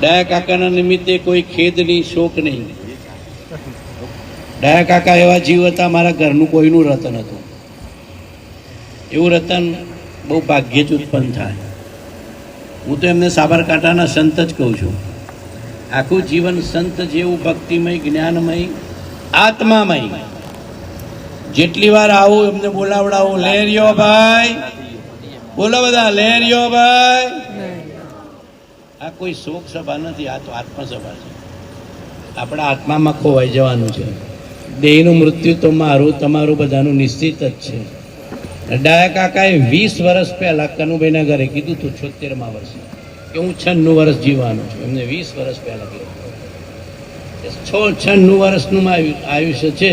ડાયા કાકાના નિમિત્તે કોઈ ખેદ નહીં, શોક નહીં. ડાયા કાકા એવા જીવ હતા, મારા ઘરનું કોઈનું રતન હતું. એવું રતન બહુ ભાગ્યે જ ઉત્પન્ન થાય. હું તો એમને સાબરકાંઠાના સંત જ કહું છું. આખું જીવન સંત જેવું ભક્તિમય, જ્ઞાનમય, આત્મામય. જેટલી વાર આવું એમને બોલાવડાવું, લેરિયો ભાઈ બોલો, બધા લેરિયો ભાઈ. આ કોઈ શોક સભા નથી, આ તો આત્મસભા છે. આપણા આત્મામાં ખોવાઈ જવાનું છે. દેહનું મૃત્યુ તો મારું તમારું બધાનું નિશ્ચિત જ છે. ડાયા કાકાએ 20 વર્ષ પહેલા કનુભાઈના ઘરે કીધું હતું, 76મા વર્ષે, કે હું 96 વર્ષ જીવવાનું છું. એમને 20 વર્ષ પહેલા કીધું. 96 વર્ષનું આયુષ્ય છે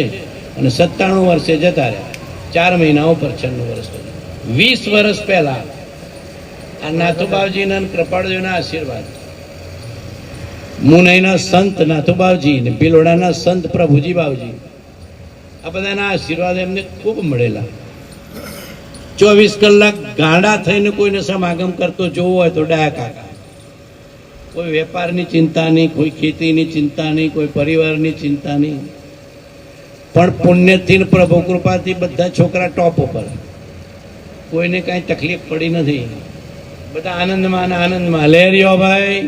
અને 97 વર્ષે જતા રહ્યા. 4 મહિના ઉપર 96 વર્ષ. 20 વર્ષ પહેલા આ નાથુબાવજીના કૃપાળજીના આશીર્વાદ, મુનઈના સંત નાથુબાવજી ને ભિલોડાના સંત પ્રભુજી બાવજી, આ બધાના આશીર્વાદ એમને ખૂબ મળેલા. 24 કલાક ગાંડા થઈને કોઈને સમાગમ કરતો જોવો હોય તો ડાયા કાકા. કોઈ વેપારની ચિંતા નહીં, કોઈ ખેતીની ચિંતા નહીં, કોઈ પરિવારની ચિંતા નહીં. પણ પુણ્યથી પ્રભુ કૃપાથી બધા છોકરા ટોપ ઉપર, કોઈને કાંઈ તકલીફ પડી નથી. બધા આનંદમાં આનંદમાં. લેરિયો ભાઈ.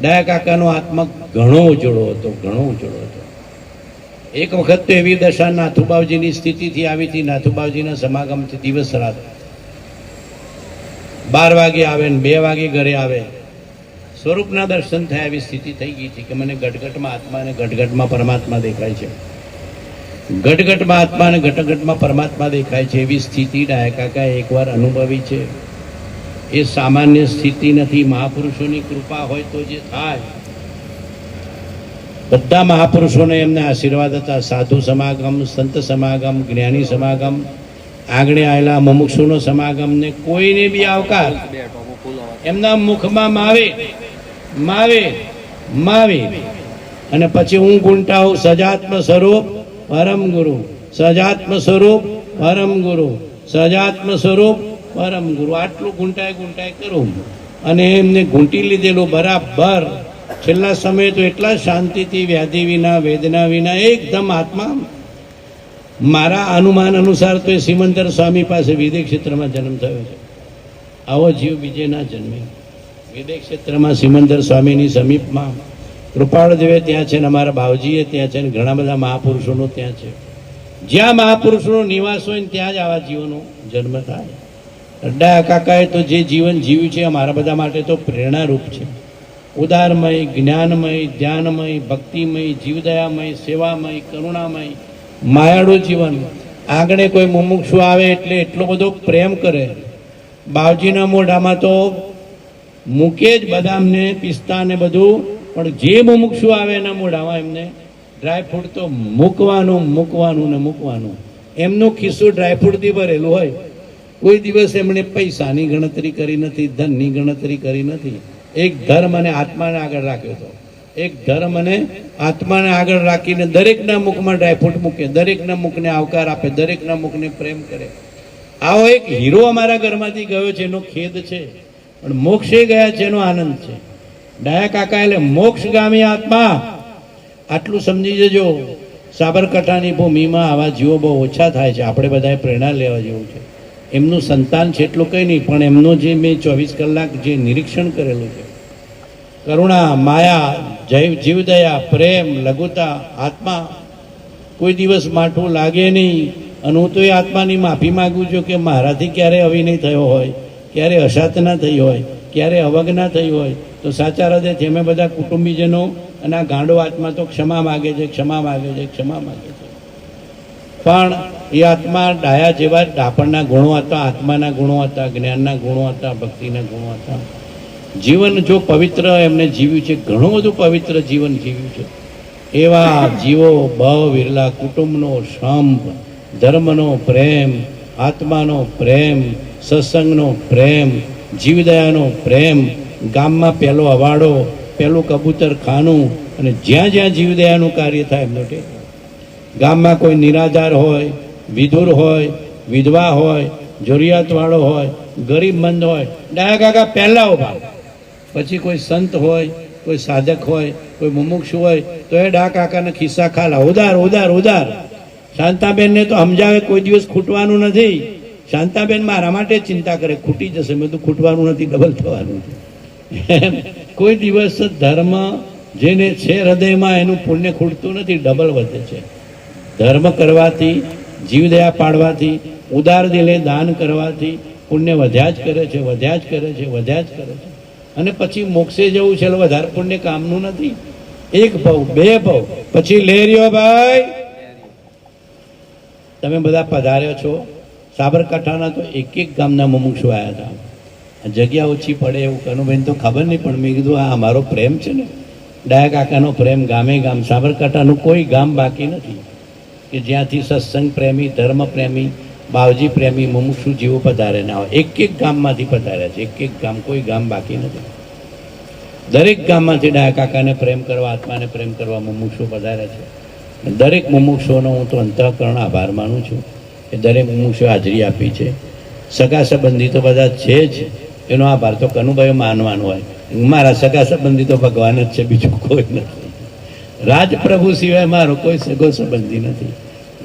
ડાયા કાકાનો આત્મા ઘણો ઉજળો હતો, ઘણો ઉજળો હતો. એક વખત તો એવી દશા નાથુબાવજીની સ્થિતિથી આવી હતી. નાથુબાવજીના સમાગમથી દિવસ રાત 12 વાગે આવે ને 2 વાગે ઘરે આવે. સ્વરૂપના દર્શન થયા એવી સ્થિતિ થઈ ગઈ હતી કે મને ઘટઘટમાં આત્મા અને ઘટઘટમાં પરમાત્મા દેખાય છે. ઘટઘટમાં આત્મા અને ઘટઘટમાં પરમાત્મા દેખાય છે. એવી સ્થિતિ ડાયા કાકાએ એકવાર અનુભવી છે. એ સામાન્ય સ્થિતિ નથી. મહાપુરુષોની કૃપા હોય તો જે થાય. બધા મહાપુરુષોને એમને આશીર્વાદ હતા. સાધુ સમાગમ, સંત સમાગમ, જ્ઞાની સમાગમ, આગળ આવેલા મુમુક્ષુનો સમાગમ ને કોઈને બી આવકાર. એમના મુખમાં માવે માવે માવે. અને પછી હું ગુંટાવું, સજાત્મ સ્વરૂપ પરમ ગુરુ, સજાત્મ સ્વરૂપ પરમ ગુરુ, સજાત્મ સ્વરૂપ પરમ ગુરુ. આટલું ગુંટાય ગુંટાય કરું અને એમને ઘૂંટી લીધેલું બરાબર. છેલ્લા સમયે તો એટલા શાંતિથી, વ્યાધિ વિના, વેદના વિના, એકદમ આત્મા. મારા અનુમાન અનુસાર તો એ સિમંદર સ્વામી પાસે વિદેહ ક્ષેત્રમાં જન્મ થયો છે. આવો જીવ બીજે ના જન્મે. વિદેહ ક્ષેત્રમાં સિમંદર સ્વામીની સમીપમાં કૃપાળદેવે ત્યાં છે ને અમારા બાવજીએ ત્યાં છે ને ઘણા બધા મહાપુરુષોનો ત્યાં છે. જ્યાં મહાપુરુષોનો નિવાસ હોય ને ત્યાં જ આવા જીવોનો જન્મ થાય. ડાયા કાકાએ તો જે જીવન જીવ્યું છે અમારા બધા માટે તો પ્રેરણારૂપ છે. ઉદારમય, જ્ઞાનમય, ધ્યાનમય, ભક્તિમય, જીવદયામય, સેવામય, કરુણામય, માયાળું જીવન. આંગણે કોઈ મુમુક્ષુ આવે એટલે એટલો બધો પ્રેમ કરે. બાવજીના મોઢામાં તો મૂકે જ બદામને, પિસ્તા ને બધું, પણ જે મુમુક્ષુ આવે એના મોઢામાં એમને ડ્રાયફ્રૂટ તો મૂકવાનું મૂકવાનું ને મૂકવાનું. એમનું ખિસ્સું ડ્રાયફ્રૂટથી ભરેલું હોય. કોઈ દિવસ એમણે પૈસાની ગણતરી કરી નથી, ધનની ગણતરી કરી નથી. એક ધર્મ અને આત્માને આગળ રાખ્યો હતો. એક ધર્મ અને આત્માને આગળ રાખીને દરેકના મુખમાં ડ્રાયફ્રૂટ મૂકે, દરેકના મુખને આવકાર આપે, દરેકના મુખને પ્રેમ કરે. આવો એક હીરો અમારા ઘરમાંથી ગયો છે, એનો ખેદ છે, પણ મોક્ષે ગયા છે એનો આનંદ છે. ડાયા કાકા એટલે મોક્ષગામી આત્મા. આટલું સમજી જજો. સાબરકાંઠાની ભૂમિમાં આવા જીવો બહુ ઓછા થાય છે. આપણે બધાએ પ્રેરણા લેવા જેવું છે. એમનું સંતાન છે એટલું કંઈ નહીં, પણ એમનું જે મેં 24 કલાક જે નિરીક્ષણ કરેલું છે, કરુણા, માયા, જીવદયા, પ્રેમ, લઘુતા, આત્મા કોઈ દિવસ માઠું લાગે નહીં. અને હું તો એ આત્માની માફી માગું છું કે મારાથી ક્યારે અવિનય થયો હોય, ક્યારે અસાધના થઈ હોય, ક્યારે અવજ્ઞા થઈ હોય તો સાચા હૃદયથી અમે બધા કુટુંબીજનો અને આ ગાંડો આત્મા તો ક્ષમા માગે છે, ક્ષમા માગે છે, ક્ષમા માગે છે. પણ એ આત્મા ડાયા જેવા ડાપણના ગુણો હતા, આત્માના ગુણો હતા, જ્ઞાનના ગુણો હતા, ભક્તિના ગુણો હતા. જીવન જો પવિત્ર એમને જીવ્યું છે, ઘણું બધું પવિત્ર જીવન જીવ્યું છે. એવા જીવો બહુ વિરલા. કુટુંબનો સંપ, ધર્મનો પ્રેમ, આત્માનો પ્રેમ, સત્સંગનો પ્રેમ, જીવદયાનો પ્રેમ, ગામમાં પહેલો અવાડો, પહેલું કબૂતર ખાનું, અને જ્યાં જ્યાં જીવદયાનું કાર્ય થાય એમનો ટેકો. ગામમાં કોઈ નિરાધાર હોય, વિધુર હોય, વિધવા હોય, જરૂરિયાતવાળો હોય, ગરીબમંદ હોય, ડાયા કાકા પહેલા ઉભા. પછી કોઈ સંત હોય, કોઈ સાધક હોય, કોઈ મુમુક્ષુ હોય તો એ ડા કાકાના ખિસ્સા ખાલા, ઉધાર ઉધાર ઉધાર. શાંતાબેનને તો સમજાવે કોઈ દિવસ ખૂટવાનું નથી. શાંતાબેન મારા માટે ચિંતા કરે, ખૂટી જશે. મેં તો ખૂટવાનું નથી, ડબલ થવાનું છે. કોઈ દિવસ ધર્મ જેને છે હૃદયમાં એનું પુણ્ય ખૂટતું નથી, ડબલ વધે છે. ધર્મ કરવાથી, જીવદયા પાડવાથી, ઉદાર દિલે દાન કરવાથી પુણ્ય વધ્યા જ કરે છે, વધ્યા જ કરે છે, વધ્યા જ કરે છે. અને પછી મોક્ષે જવું છે એટલે વધારે પુણ્ય કામનું નથી. એક ભાવ, બે ભાવ, પછી લેરિયો ભાઈ તમે બધા પધાર્યો છો. સાબરકાંઠાના તો એક એક ગામના મુમુક્ષુ આવ્યા હતા. જગ્યા ઓછી પડે એવું કનુભાઈ તો ખબર નહીં, પણ મેં કીધું આ અમારો પ્રેમ છે ને, ડાયા કાકાનો પ્રેમ. ગામે ગામ સાબરકાંઠાનું કોઈ ગામ બાકી નથી કે જ્યાંથી સત્સંગ પ્રેમી, ધર્મ પ્રેમી, બાવજી પ્રેમી, મુમુક્ષુ જીવો પધારે ના હોય. એક એક ગામમાંથી પધાર્યા છે, એક એક ગામ, કોઈ ગામ બાકી નથી. દરેક ગામમાંથી ડાયા કાકાને પ્રેમ કરવા, આત્માને પ્રેમ કરવા મુમુક્ષુ પધાર્યા છે. દરેક મુમુક્ષુઓનો હું તો અંતઃકરણ આભાર માનું છું કે દરેક મુમુક્ષુ હાજરી આપી છે. સગા સંબંધી તો બધા છે જ, એનો આભાર તો કનુભાઈ માનવાનો હોય. મારા સગા સંબંધી તો ભગવાન જ છે, બીજું કોઈ નથી. રાજપ્રભુ સિવાય મારો કોઈ સગો સંબંધી નથી,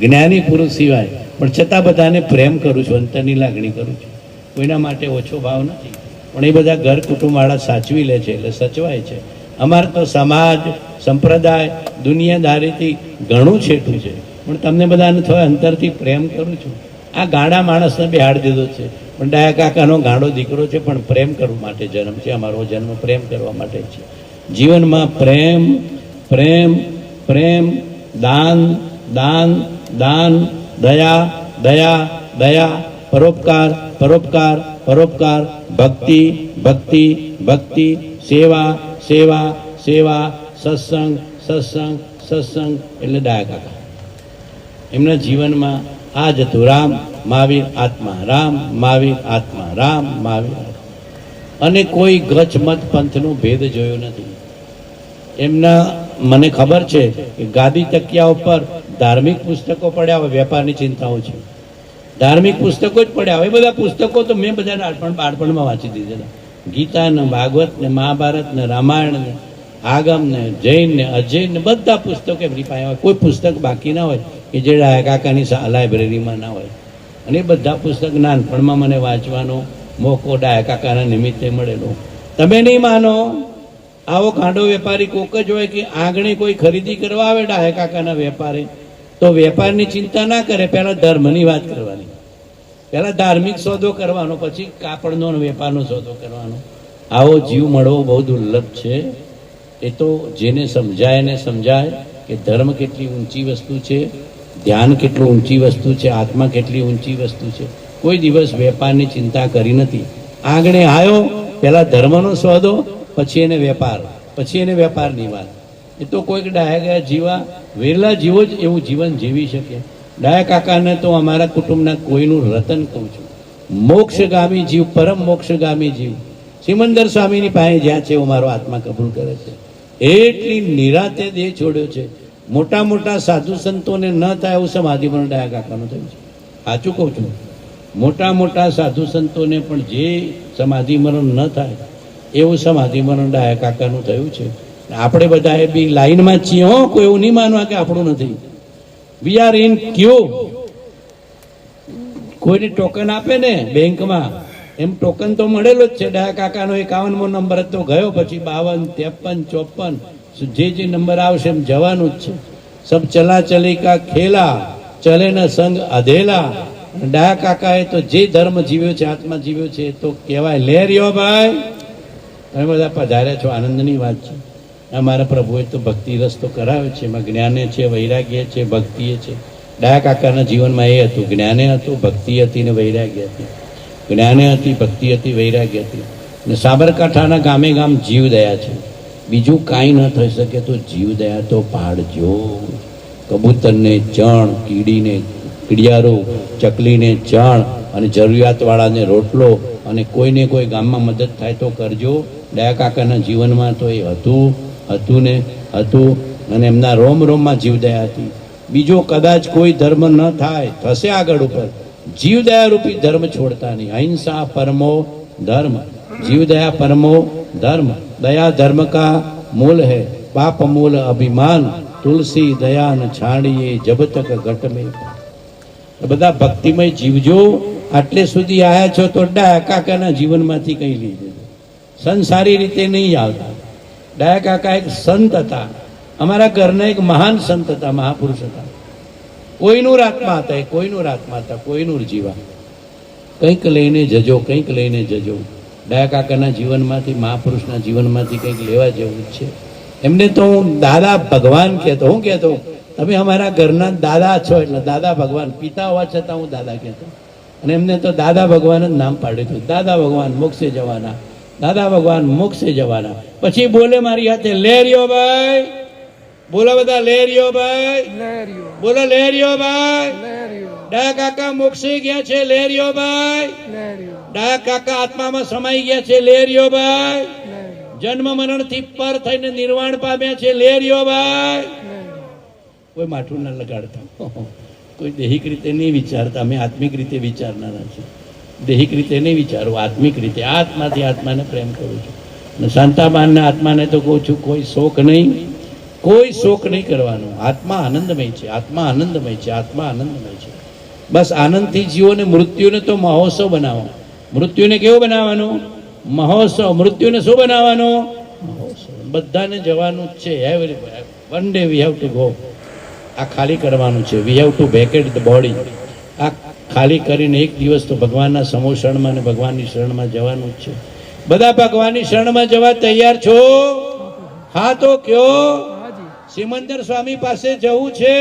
જ્ઞાની પુરુષ સિવાય. પણ છતાં બધાને પ્રેમ કરું છું, અંતરની લાગણી કરું છું. કોઈના માટે ઓછો ભાવ નથી. પણ એ બધા ઘર કુટુંબવાળા સાચવી લે છે એટલે સચવાય છે. અમારે તો સમાજ, સંપ્રદાય, દુનિયાદારીથી ઘણું છેટું છે, પણ તમને બધાને થોડા અંતરથી પ્રેમ કરું છું. આ ગાડા માણસને બેહાડી દીધો છે, પણ ડાયા કાકાનો ગાડો દીકરો છે, પણ પ્રેમ કરવા માટે જન્મ છે. અમારો જન્મ પ્રેમ કરવા માટે છે. જીવનમાં પ્રેમ, પ્રેમ, પ્રેમ, દાન, દાન, દાન, દયા, દયા, દયા, પરોપકાર, પરોપકાર, પરોપકાર, ભક્તિ, ભક્તિ, ભક્તિ, સેવા, સેવા, સેવા, સત્સંગ, સત્સંગ, સત્સંગ. એટલે ડાયા કાકા એમના જીવનમાં આ જ હતું. રામ મહાવીર આત્મા, રામ મહાવીર આત્મા, રામ મહાવીર આત્મા. અને કોઈ ગચ મત પંથનો ભેદ જોયો નથી એમના. મને ખબર છે કે ગાદી તકિયા ઉપર ધાર્મિક પુસ્તકો પડ્યા હોય, વેપારની ચિંતાઓ છે, ધાર્મિક પુસ્તકો જ પડ્યા હોય. એ બધા પુસ્તકો તો મેં બધા બાળપણમાં વાંચી દીધેલા. ગીતા ને, ભાગવત ને, મહાભારત ને, રામાયણ ને, આગમ ને, જૈન ને, અજૈન ને, બધા પુસ્તકો એમની પાસે હોય. કોઈ પુસ્તક બાકી ના હોય કે જે ડાયા કાકાની લાઇબ્રેરીમાં ના હોય. અને એ બધા પુસ્તક નાનપણમાં મને વાંચવાનો મોકો ડાયા કાકાના નિમિત્તે મળેલો. તમે નહીં માનો, આવો કાંડો વેપારી કોક જ હોય કે આંગણે કોઈ ખરીદી કરવા આવે ડાયા કાકાના વેપારી, તો વેપારની ચિંતા ના કરે, પહેલા ધર્મની વાત કરવાની, પહેલા ધાર્મિક સોદો કરવાનો, પછી કાપડનો વેપારનો સોદો કરવાનો. આવો જીવ મળવો બહુ દુર્લભ છે. એ તો જેને સમજાય ને સમજાય કે ધર્મ કેટલી ઊંચી વસ્તુ છે, ધ્યાન કેટલું ઊંચી વસ્તુ છે, આત્મા કેટલી ઊંચી વસ્તુ છે. કોઈ દિવસ વેપારની ચિંતા કરી નથી. આંગણે આવ્યો, પહેલા ધર્મનો સોદો, પછી એને વેપાર, પછી એને વેપારની વાત. એ તો કોઈક ડાયા ગયા જીવા, વેરલા જીવો જ એવું જીવન જીવી શકે. ડાયા કાકાને તો અમારા કુટુંબના કોઈનું રતન કહું છું. મોક્ષગામી જીવ, પરમ મોક્ષગામી જીવ સિમંદર સ્વામીની પાસે જ્યાં છે, એવું મારો આત્મા કબૂલ કરે છે. એટલી નિરાતે દેહ છોડ્યો છે. મોટા મોટા સાધુ સંતોને ન થાય એવું સમાધિ મરણ ડાયા કાકાનું થયું છે. સાચું કહું છું. મોટા મોટા સાધુ સંતોને પણ જે સમાધિ મરણ ન થાય એવું સમાધિ મરણ ડાયા કાકાનું થયું છે. આપણે બધા એ બી લાઈનમાં જ છીએ. હો, કોઈ એવું નહીં માનવા કે આપણું નથી. વી આર ઇન ક્યુ. કોઈને ટોકન આપે ને બેંકમાં, એમ ટોકન તો મળેલો જ છે. ડાયા કાકાનો 51મો નંબર તો ગયો, પછી 52, 53, 54 જે નંબર આવશે એમ જવાનું જ છે. સબ ચલા ચલી કા ખેલા, ચલે ન સંગ અધેલા. ડાયા કાકાએ તો જે ધર્મ જીવ્યો છે, આત્મા જીવ્યો છે, તો કહેવાય. લેરિયો ભાઈ તમે બધા પધાર્યા છો, આનંદની વાત છે. અમારા પ્રભુએ તો ભક્તિ રસ્તો કરાવ્યો છે. એમાં જ્ઞાને છે, વૈરાગ્ય છે, ભક્તિએ છે. ડાયા કાકાના જીવનમાં એ હતું. જ્ઞાને હતું, ભક્તિ હતી ને વૈરાગ્ય હતી. જ્ઞાને હતી, ભક્તિ હતી, વૈરાગ્ય હતી. અને સાબરકાંઠાના ગામે ગામ જીવદયા છે. બીજું કાંઈ ન થઈ શકે તો જીવદયા તો પાડજો. કબૂતરને ચણ, કીડીને કીડિયારો, ચકલીને ચણ, અને જરૂરિયાતવાળાને રોટલો, અને કોઈને કોઈ ગામમાં મદદ થાય તો કરજો. ડાયા કાકાના જીવનમાં તો એ હતું ને હતું. અને એમના રોમ રોમમાં જીવદયા હતી. બીજો કદાચ કોઈ ધર્મ ન થાય, થશે આગળ ઉપર, જીવદયા રૂપી ધર્મ છોડતા નહીં. અહિંસા પરમો ધર્મ. जीव दया परमो धर्म, दया धर्म का मूल है, पाप मूल अभिमान, तुलसी दया न छाड़िए जब तक घट में। બધા ભક્તિમય જીવજો. આટલે સુધી આયા છો તો ડાયા કાકાના જીવનમાંથી કંઈ લઈ જજો. સંસારી રીતે નહીં આવતા. ડાયા કાકા એક સંત હતા, અમારા ઘરના એક મહાન સંત હતા, મહાપુરુષ હતા. કોઈનું આત્મા હતા, કોઈનું આત્મા હતા, કોઈનું જીવા. કંઈક લઈને જજો, કંઈક લઈને જજો. ડાયા કાકાના જીવનમાંથી, મહાપુરુષના જીવનમાંથી કંઈક લેવા જેવું છે. એમને તો હું દાદા ભગવાન કહેતો. હું કહેતો તમે અમારા ઘરના દાદા છો, એટલે દાદા ભગવાન. પિતા હોવા છતાં હું દાદા કહેતો. અને એમને તો દાદા ભગવાન જ નામ પાડ્યું હતું. દાદા ભગવાન મોક્ષે જવાના, દાદા ભગવાન મોક્ષે જવાના. પછી બોલે મારી હાથે, લેરિયો ભાઈ બોલો, બધા લેરિયો ભાઈ બોલો, લેરિયો ભાઈ. ડાયા કાકા મોક્ષે ગયા છે, લેરિયો ભાઈ. ડાયા કાકા આત્મામાં સમાઈ ગયા છે, લેરિયો ભાઈ. જન્મ મરણ થી પર થઈને નિર્વાણ પામ્યા છે, લેરિયો ભાઈ. કોઈ માઠું ના લગાડતા, કોઈ દૈહિક રીતે નહીં વિચારતા. અમે આત્મિક રીતે વિચારનારા છે. દૈહિક રીતે નહીં વિચારું, આત્મિક રીતે. આત્માથી આત્માને પ્રેમ કરું છું. અને શાંતાબાનના આત્માને તો કહું છું, કોઈ શોક નહીં, કોઈ શોક નહીં કરવાનો. આત્મા આનંદમય છે, આત્મા આનંદમય છે, આત્મા આનંદમય છે. બસ આનંદથી જીવો ને મૃત્યુને તો મહોત્સવ બનાવો. મૃત્યુને કેવો બનાવવાનો? મહોત્સવ. મૃત્યુને શું બનાવવાનો? મહોત્સવ. બધાને જવાનું જ છે. One day we have to go. આ ખાલી કરવાનું છે. We have to vacate the body. આ ખાલી કરીને એક દિવસ તો ભગવાનના સમોષણમાં અને ભગવાનની શરણમાં જવાનું જ છે. બધા ભગવાનની શરણમાં જવા તૈયાર છો? હા તો કયો. સિમંદર સ્વામી પાસે જવું છે?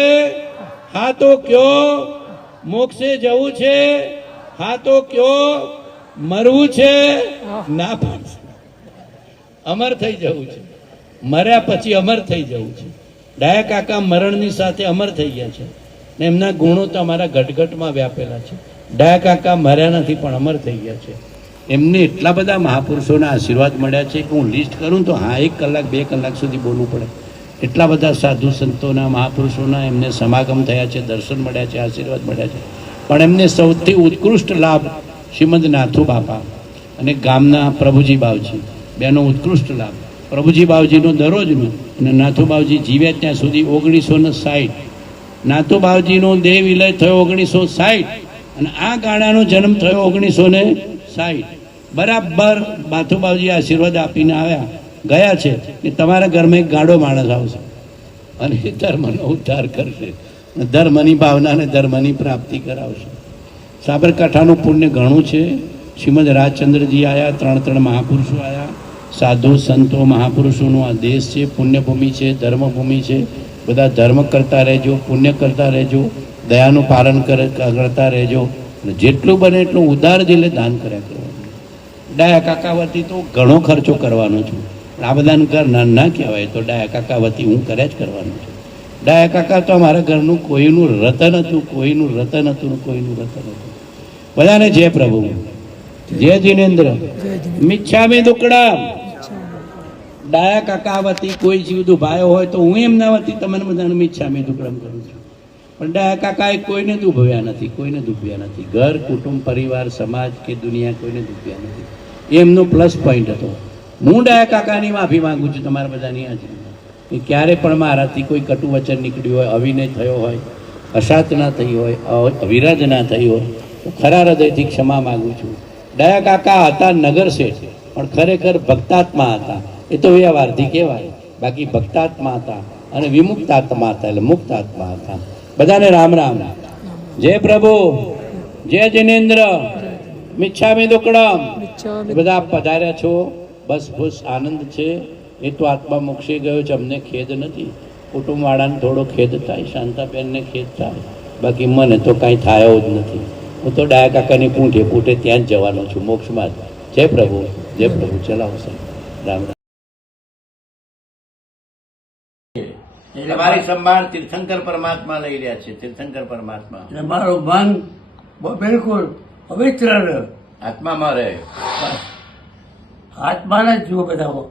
હા તો કયો. મોક્ષે જવું છે? હા તો કયો. મરવું છે? ના પાડશે. અમર થઈ જવું છે. મર્યા પછી અમર થઈ જવું છે. ડાયા કાકા મરણની સાથે અમર થઈ ગયા છે ને એમના ગુણો તો અમારા ઘટઘટમાં વ્યાપેલા છે. ડાયા કાકા મર્યા નથી પણ અમર થઈ ગયા છે. એમને એટલા બધા મહાપુરુષોના આશીર્વાદ મળ્યા છે કે હું લિસ્ટ કરું તો 1 કલાક 2 કલાક સુધી બોલવું પડે. એટલા બધા સાધુ સંતોના, મહાપુરુષોના એમને સમાગમ થયા છે, દર્શન મળ્યા છે, આશીર્વાદ મળ્યા છે. પણ એમને સૌથી ઉત્કૃષ્ટ લાભ શ્રીમદ નાથુ બાપા અને ગામના પ્રભુજી બાવજી બેનો ઉત્કૃષ્ટ લાભ. પ્રભુજી બાવજીનો દરરોજનો અને નાથુ બાવજી જીવ્યા ત્યાં સુધી 1960. નાથુ બાવજીનો દેહ વિલય થયો 1960 અને આ ગાડાનો જન્મ થયો 1960. બરાબર નાથુ બાવજી આશીર્વાદ આપીને ગયા છે કે તમારા ઘરમાં એક ગાડો માણસ આવશે અને એ ધર્મનો ઉદ્ધાર કરશે, ધર્મની ભાવનાને ધર્મની પ્રાપ્તિ કરાવશે. સાબરકાંઠાનું પુણ્ય ઘણું છે. શ્રીમદ રાજચંદ્રજી આવ્યા, 3 મહાપુરુષો આવ્યા. સાધુ સંતો મહાપુરુષોનો આ દેશ છે, પુણ્યભૂમિ છે, ધર્મભૂમિ છે. બધા ધર્મ કરતા રહેજો, પુણ્ય કરતા રહેજો, દયાનું પાલન કરતા રહેજો. જેટલું બને એટલું ઉદાર દિલે દાન કર્યા કરવાનું. ડાયા કાકા વતી તો ઘણો ખર્ચો કરવાનો છું. આ બધાનું ઘર ના કહેવાય તો ડાયા કાકા વતી હું કર્યા જ કરવાનું છું. ડાયા કાકા તો અમારા ઘરનું કોઈનું રતન હતું, કોઈનું રતન હતું, કોઈનું રતન હતું. બધાને જય પ્રભુ, જય જિનેન્દ્ર, મિચ્છામી દુક્કડમ. ડાયા કાકા વતી કોઈ જીવ દુભાયો હોય તો હું એમના વતી તમને બધાને મિચ્છામી દુક્કડમ કરું છું. પણ ડાયા કાકાએ કોઈને દુભવ્યા નથી, કોઈને દુભવ્યા નથી. ઘર, કુટુંબ, પરિવાર, સમાજ કે દુનિયા કોઈને દુભવ્યા નથી. એમનો પ્લસ પોઈન્ટ હતો. હું ડાયા કાકાની માફી માંગુ છું તમારા બધાની હાજરીમાં કે ક્યારે પણ મારાથી કોઈ કટુ વચન નીકળ્યું હોય, અવિનય થયો હોય, અસાત ના થઈ હોય, અવિરજ ના થઈ હોય તો ખરા હૃદયથી ક્ષમા માંગુ છું. ડાયા કાકા હતા નગર શેઠ પણ ખરેખર ભક્તાત્મા હતા. એ તો વ્યવહારથી કહેવાય, બાકી ભક્તાત્મા હતા અને વિમુક્તાત્મા હતા, એટલે મુક્ત આત્મા હતા. બધાને રામ રામ, જય પ્રભુ, જય જિનેન્દ્ર, મિચ્છામી દુક્કડમ. બધા પધાર્યા છો, બસ ખુશ આનંદ છે. એ તો આત્મા મોક્ષે ગયો છે, અમને ખેદ નથી. કુટુંબવાળાને થોડો ખેદ થાય, શાંતાબેનને ખેદ થાય, બાકી મને તો કાંઈ થાય જ નથી. હું તો ડાયા કાકાની પૂંઠે પૂંઠે ત્યાં જ જવાનો છું, મોક્ષમાં જ. જય પ્રભુ, જય પ્રભુ. ચલાવો સાહેબ, રામ રામ. તમારી સંભાળ તીર્થંકર પરમાત્મા લઈ રહ્યા છે. તીર્થંકર પરમાત્મા મારું મન બિલકુલ પવિત્ર રહ્યો, આત્મામાં રહે. આત્માને જ જુઓ બધા.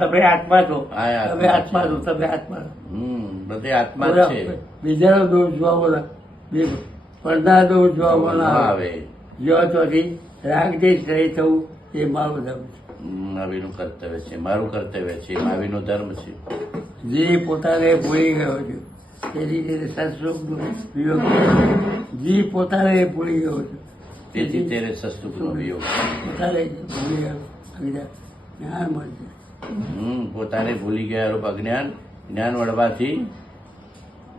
તમે આત્મા છો, તમે આત્મા છો, તમે આત્મા છો. બધે આત્મા જ છે. બીજાનો દોષ જોવા પડે, પડદા દોષ જોવા ના આવે. જો તોથી રાગદેશ રહી થવું એ મારું ધર્મ છે. મહાવીરનું કર્તવ્ય છે, મારું કર્તવ્ય છે, મહાવીરનો ધર્મ છે. જે પોતાને ભૂલી ગયો છે તેથી તેને સત્સુખનો વિયોગ થયો. જે પોતાને ભૂલી ગયો છે તેથી તેરે સસ્તુકનો વિયોગ. પોતાને ભૂલી ગયો અજ્ઞાન જ્ઞાન મળશે. પોતાને ભૂલી ગયા રૂપ અજ્ઞાન જ્ઞાન વળવાથી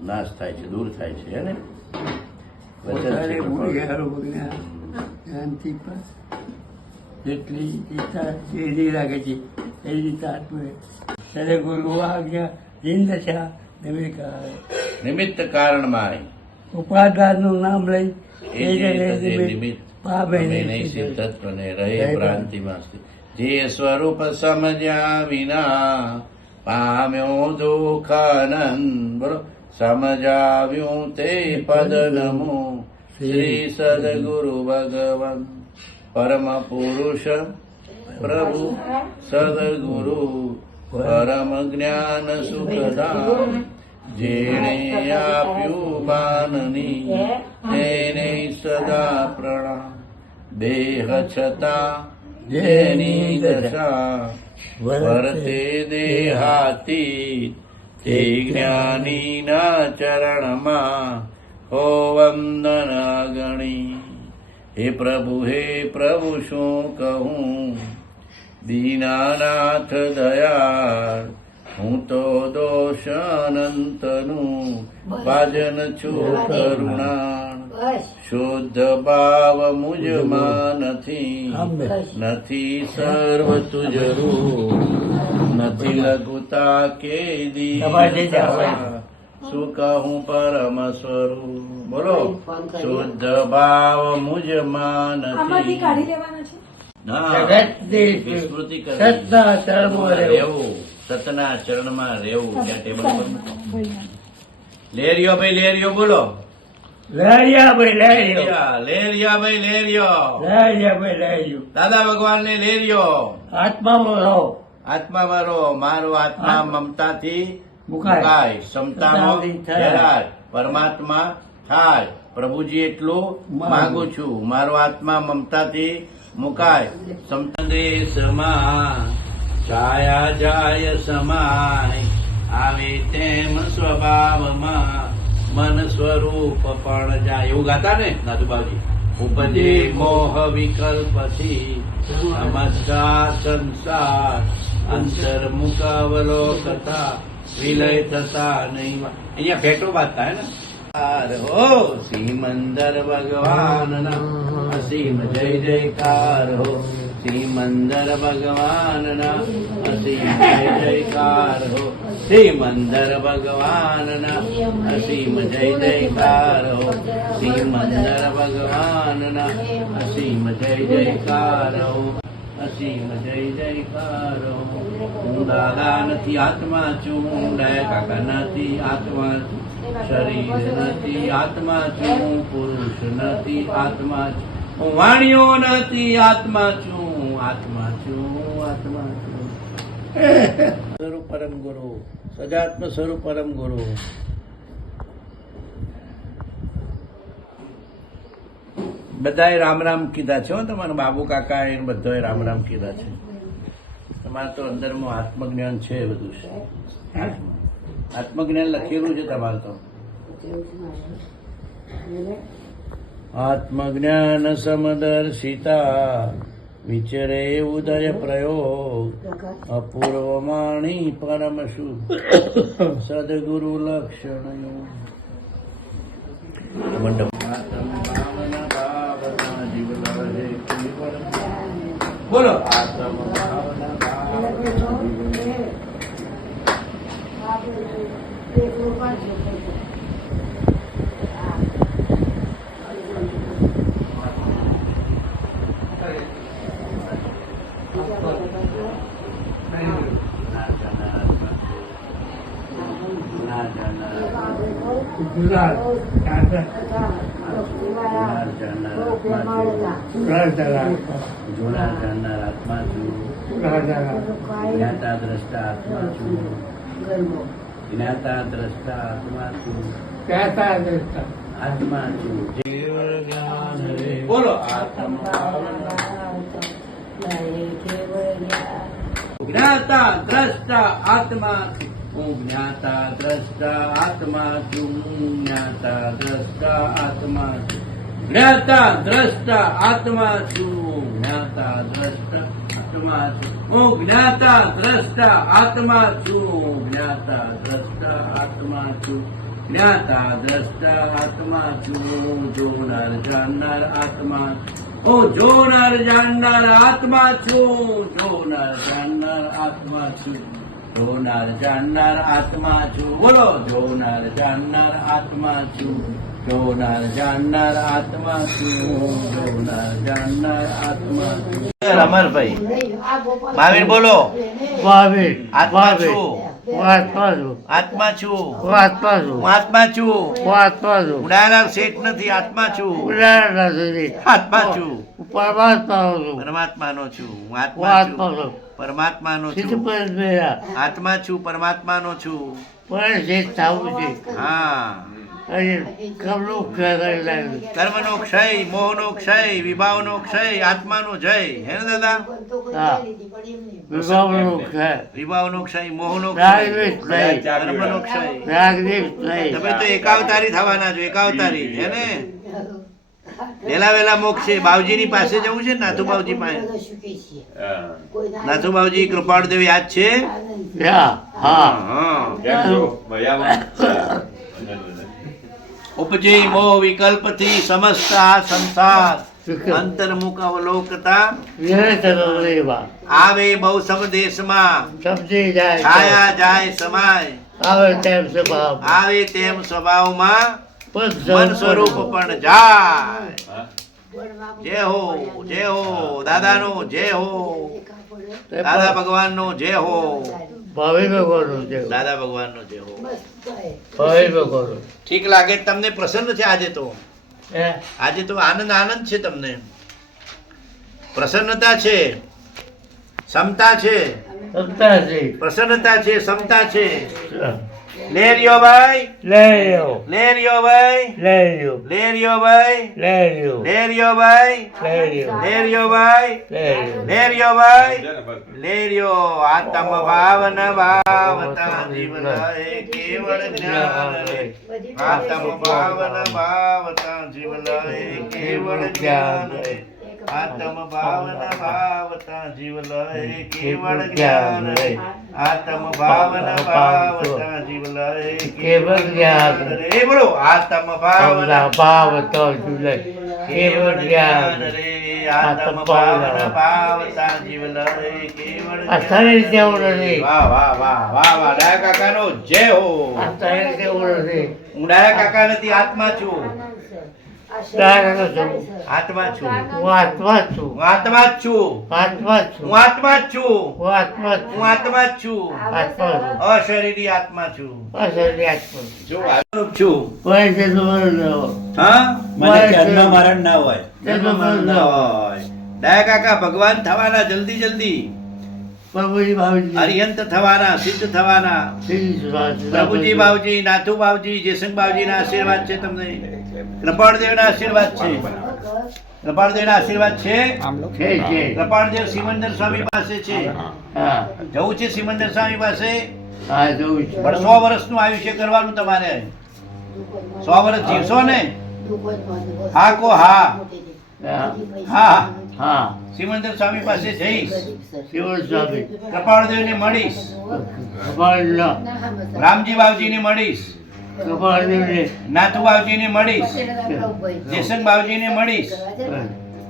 નાશ થાય છે, દૂર થાય છે. હે ને? વચન પોતાને છે ભૂલી કૃપાળુ. ગયા અજ્ઞાન જ્ઞાનથી પણ જેટલી ચિંતા જેવી લાગે છે એ રીતે આત્મે સરે ગુરુ આજ્ઞા જિંદ છે નિમિત્ત કારણમાં ઉપાદાનનું નામ લઈ એ જે નિમિત્ત પામે અમે નહીં સિદ્ધત્વને રહે ભ્રાંતિમાં સ્થિત. જે સ્વરૂપ સમજ્યા વિના પામ્યો દુઃખાનંદ. બોલો. સમજાવ્યું તે પદ નમો શ્રી સદગુરુ ભગવાન પરમ પુરુષ પ્રભુ સદગુરુ પરમ જ્ઞાન સુખધામ. જેણે આપ્યું માનની તેને સદા પ્રણામ. દેહ છતાં જેની દશા વર્તે દેહાતી તે જ્ઞાનીના ચરણમાં હો વંદન ગણી. હે પ્રભુ શું કહું દીનાનાથ દયાળ. હું તો દોષ અનંતનું ભાજન છું કરુણાણ. શુદ્ધ ભાવ મુજમાં નથી સર્વ તુજરું. નથી લઘુતા કે દીનતા. શું કહું પરમ સ્વરૂપ. બોલો. શુદ્ધ ભાવ મુજમાં નથી. હા, વિસ્મૃતિ કરવી. સતના ચરણમાં રહેવું. સતના ચરણમાં રહેવું. ત્યાં ટેબલ પર લેરિયો ભાઈ લેરિયો બોલો. લહેરિયા ભાઈ લહેરિયો લેરિયા ભાઈ લેરિયો. લહેરિયા ભાઈ લહેરિયો દાદા ભગવાન ને લેરિયો. આત્મામાં રહો. આત્મા મારો મારો આત્મા મમતાથી મુકાય. મુકાય. ક્ષમતામાં ફેરાય. પરમાત્મા થાય. પ્રભુજી એટલું માંગુ છું. મારો આત્મા મમતાથી મુકાય. સંદેશમાં છાયા જાય સમાય. આવે તેમ સ્વભાવમાં મન સ્વરૂપ પણ જાય. એવું ગાતા ને નાદુબાજી. ઉપજે મોહ વિકલ્પથી નમસ્કાર સંસાર. અંતર્મુખ અવલોકતા વિલય થતા નહીં. અહીંયા ભેટો બાંધતા હે ને. હો શ્રીમંદર ભગવાનના અસીમ જય જયકાર હો. શ્રીમંદર ભગવાનના અસીમ જય જયકાર હો. શ્રીમંદર ભગવાનના અસીમ જય જયકાર હો. શ્રીમંદર ભગવાનના અસીમ જય જયકાર હો. અસીમ જય જયકાર હો. હું દાદા નથી આત્મા છું. ડાયા કાકા નથી આત્મા છું. શરીર નથી આત્મા છું. પુરુષ નથી આત્મા છું. હું વાણીઓ નથી આત્મા છું. આત્મા છું. આત્મા છું. સ્વરૂપ પરમ ગુરુ. સજાત્મ સ્વરૂપ પરમ ગુરુ. બધાએ રામ રામ કીધા છે હો. તમારા બાબુ કાકા એ બધાએ રામ રામ કીધા છે. તમારે તો અંદરમાં આત્મજ્ઞાન છે. બધું છે. આત્મજ્ઞાન લખેલું છે તમારે તો. આત્મજ્ઞાન સમદર્શિતા વિચરે ઉદય પ્રયોગ. અપૂર્વ માણી પરમ શુભ સદગુરુ લક્ષણ. બોલો. આત્મ જૂના જાણનાર આત્મા છું. જ્ઞાતા દ્રષ્ટા આત્મા છું. જ્ઞાતા દ્રષ્ટા આત્મા છું. આત્મા છું. જ્ઞાન રે બોલો આત્મ જ્ઞાતા દ્રષ્ટા આત્મા હું જ્ઞાતા દ્રષ્ટા આત્મા છું જ્ઞાતા દ્રષ્ટા આત્મા છું જ્ઞાતા દ્રષ્ટા આત્મા છું જ્ઞાતા દ્રષ્ટા આત્મા છું હું જ્ઞાતા દ્રષ્ટા આત્મા છું જ્ઞાતા દ્રષ્ટા આત્મા છું જ્ઞાતા દ્રષ્ટા આત્મા છું જોનાર જાણનાર આત્મા હું જોનાર જાણનાર આત્મા છું જોનાર જાણનાર આત્મા છું જોનાર જાણનાર આત્મા છું બોલો જોનાર જાણનાર આત્મા છું જોનાર જાણનાર આત્મા છું જોનાર જાણનાર આત્મા છું અમરભાઈ મહાવીર બોલો મહાવીર આત્મા છું આત્મા છું આત્મા છું આત્મા છું હું આત્મા છું આત્મા છું ઉડાયેલા શેઠ નથી આત્મા છું ઉડાડના સુધી આત્મા છું પરમાત્મા છું પરમાત્માનો છું હું હું આત્મા આત્મા છું છું પરમાત્માનો સિદ્ધ છું પર મેરા આત્મા છું પરમાત્માનો છું પણ જે થવું છે હા અને કમનું કરી લાગ્યું કર્મનો ક્ષય મોહનો ક્ષય વિભાવનો ક્ષય આત્માનો જય હે ને દાદા હા વિભાવનો છે વિભાવનો ક્ષય મોહનો રાગદેશ ક્ષય ક્ષય કર્મનો ક્ષય રાગદેશ તમે તો એકાવતારી થવાના છો એકાવતારી હે ને વેલા વેલા મોક્ષે બાવજીની પાસે જવું છે ને નાથુ બાવજી પાસે નાથુ બાવજી કૃપાળદેવ યાદ છે હા હા હા ઉપજે મોહ વિકલ્પથી સમસ્ત આ સંસાર અંતર્મુખ અવલોકતા નિરંતર રહેવા આવે બહુ સમદેશમાં સમજી જાય છાયા જાય સમાય આવે તેમ સ્વભાવ આવે તેમ સ્વભાવમાં મન પણ સ્વરૂપ પણ જાય જય હો દાદાનો જય હો દાદા ભગવાનનો જય હો ભાવિ ભગવાનનું છે દાદા ભગવાનનો જય હો ભાવિ ભગવાનનું ઠીક લાગે તમને પ્રસન્ન છે આજે તો હે આજે તો આનંદ આનંદ છે તમને પ્રસન્નતા છે ક્ષમતા છે સત્તા છે પ્રસન્નતા છે ક્ષમતા છે લે રહ્યો ભાઈ લે લ્યો લે રહ્યો ભાઈ લે લ્યો લે રહ્યો ભાઈ લે લ્યો લે રહ્યો ભાઈ લે લ્યો લે રહ્યો ભાઈ લે લ્યો લે રહ્યો ભાઈ લે રહ્યો આત્મ ભાવન ભાવતા જીવન હે કેવળ જ્ઞાન રે આત્મ ભાવન ભાવતા જીવન હે કેવળ જ્ઞાન રે આત્મ ભાવન ભાવતા જીવન હે કેવળ જ્ઞાન રે આત્મ ભાવન ભાવતા જીવન હે કેવળ જ્ઞાન રે એ બોલો આત્મ ભાવન ભાવ તો જુલે કેવળ જ્ઞાન રે આત્મ ભાવન ભાવતા જીવન હે કેવળ આ શરીર જેવું નથી વાહ વાહ વાહ વાહ વાહ ડાયા કાકાનો જય હો આ શરીર જેવું નથી હું ડાયા કાકા નથી આત્મા છું દારૂ છું આત્મા છું હું આત્મા છું હું આત્મા જ છું આત્મા છું હું આત્મા જ છું હું આત્મા હું છું આત્મા જ છું આત્મા છું અશરીરી આત્મા છું આ શરીર આત્મા જો આત્મા છું કોઈ છે તમારો હા મને જન્મ મરણ ના હોય જન્મ મરણ ના હોય ડાયા કાકા ભગવાન થવાના જલ્દી જલ્દી પ્રભુજી ભાવજી અરિહંત થવાના સિદ્ધ થવાના પ્રભુજી બાવજી નાથુ બાવજી જયસંગ બાવજીના આશીર્વાદ છે તમને કૃપાળદેવના આશીર્વાદ છે કૃપાળદેવના આશીર્વાદ છે છે છે કૃપાળદેવ સિમંદર સ્વામી પાસે છે હા જવું છે સિમંદર સ્વામી પાસે હા જોઉં છું પણ 100 વર્ષનું આયુષ્ય કરવાનું તમારે 100 વર્ષ જીવશો ને હા કો હા હા હા સિમંદર સ્વામી પાસે જઈશ શિવ સ્વામી કૃપાળદેવને મળીશ કપાળના રામજી બાવજીને મળીશ કપાળદેવને નાથુ બાવજીને મળીશ જયસંગ બાવજીને મળીશ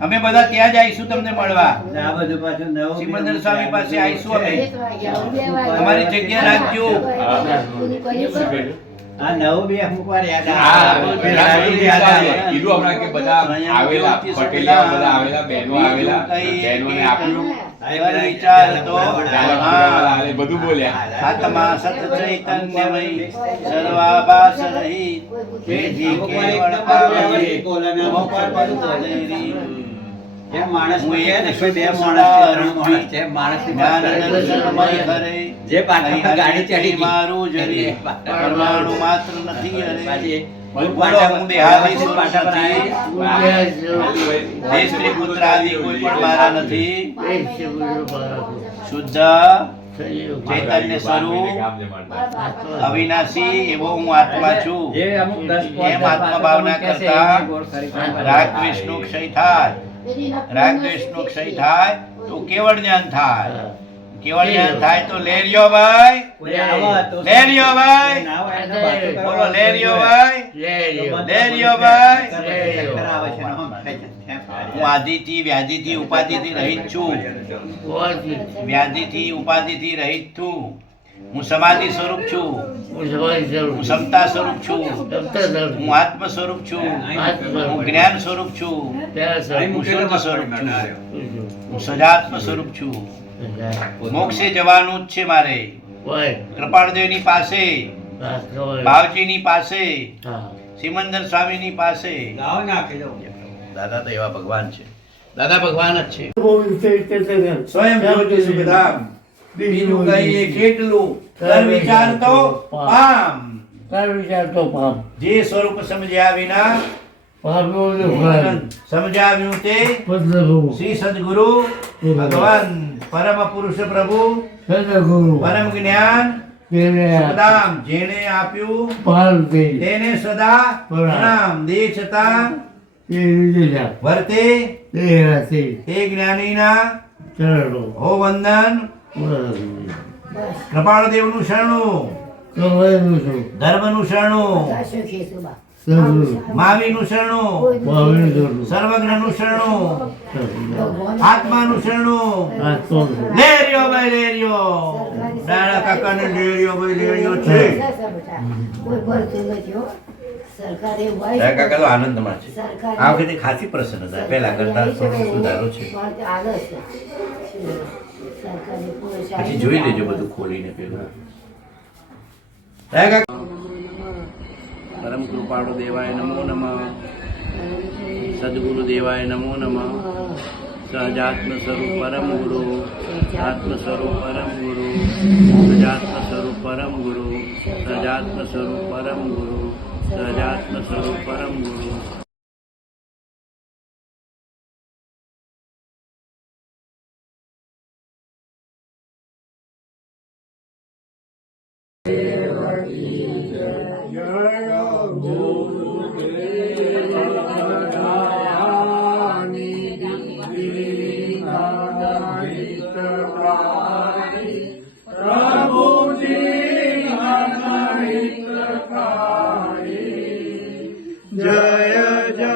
અમે બધા ત્યાં જ આવીશું તમને મળવા આ બધું પાછું નવું સિમંદર સ્વામી પાસે આવીશું અમે તમારી જગ્યા રાખજો આ નવું બી અમુક વાર યાદ હા, આવે. કીધું હમણાં કે બધા આવેલા પટેલિયા બધા આવેલા બહેનો આવેલા બહેનોને આપ્યું ઘર વિચાર તો ચાલો, બધું બોલ્યા આત્મા સત ચૈતન્યમય સર્વાભાસ રહિત તેથી કેવળ પાવન મોક્ષ પદ પદેરી. જેમ માણસ હું કહે ને એક કે બે શુદ્ધ માણસ છે, ત્રણ સદા માણસ છે, માણસની વાત કરે જ્ઞાન છે. દર્શનમય હરે જે પાછળ અહીં ગાડી ચડી ગઈ. મારું જરી પરમાણુ માત્ર નથી હરે પાછી પાટા હું બેહાદી સ્વરૂપ પાટા પર નથી. દેહ સ્ત્રી પુત્ર આદિ કોઈ પણ મારા નથી. શુદ્ધ ચૈતન્ય સ્વરૂપ અવિનાશી એવો હું આત્મા છું. જે અમુક 10 એમ આત્મભાવના કરતા રાગ દ્વેષનો ક્ષય થાય. રાગ દ્વેષનો ક્ષય થાય તો કેવળ જ્ઞાન થાય. કેવળ જ્ઞાન થાય તો લે લ્યો ભાઈ, કોઈ આવે તો લે લ્યો ભાઈ, ના હોય એને વાતો કરો. બોલો લે લ્યો ભાઈ, લે લ્યો ભાઈ. કરાવે છે ને, હું આદિથી વ્યાધિથી ઉપાધિથી રહિત છું. વ્યાધિથી ઉપાધિથી રહિત છું. હું સમાધિ સ્વરૂપ છું. હું સમતા સ્વરૂપ છું. હું આત્મ સ્વરૂપ છું. હું જ્ઞાન સ્વરૂપ છું. હું શુદ્ધ સ્વરૂપ છું. હું સજાત્મ સ્વરૂપ છું. મોક્ષે જવાનું જ છે મારે. કૃપાળદેવની પાસે, બાવજીની પાસે, સિમંદર સ્વામીની પાસે. લાવો ને આપી દો. દાદા તો એવા ભગવાન છે. દાદા ભગવાન જ છે. સ્વયં સ્વયં જ્યોતિ સુખધામ. બીજું કહીએ કેટલું કર વિચાર તો પામ. જે સ્વરૂપ સમજ્યા વિના સમજાવ્યું તે શ્રી સદગુરુ ભગવાન પરમ પુરુષ પ્રભુ પરમ જ્ઞાન સુખધામ જેને આપ્યું તેને સદા પ્રણામ. દે છતાં વર્તે તે જ્ઞાનીના હો વંદન. કૃપાળદેવનું શરણું, ધર્મનું શરણું, માવીનું શરણું, સર્વજ્ઞનું શરણું, આત્માનું શરણું. લે રહ્યો ભાઈ, લે રહ્યો. દાડા કાકાને લે રહ્યો ભાઈ, લે રહ્યો છે. દાદા કાકા તો આનંદમાં છે. આ વખતે ખાસી પ્રસન્નતા પહેલા કરતા થોડો સુધારો છે. પછી જોઈ લેજો બધું ખોલીને પેલું. દાદા કાકા પરમ કૃપાળુ દેવાય નમો નમઃ. સદગુરુ દેવાય નમો નમઃ. સહજાત્મ સ્વરૂપ પરમ ગુરુ, આત્મ સ્વરૂપ પરમ ગુરુ, સજાત્મ સ્વરૂપ પરમ ગુરુ, સજાત્મ સ્વરૂપ પરમ ગુરુ, સજાત્મ સ્વરૂપ પરમ ગુરુ. જય જય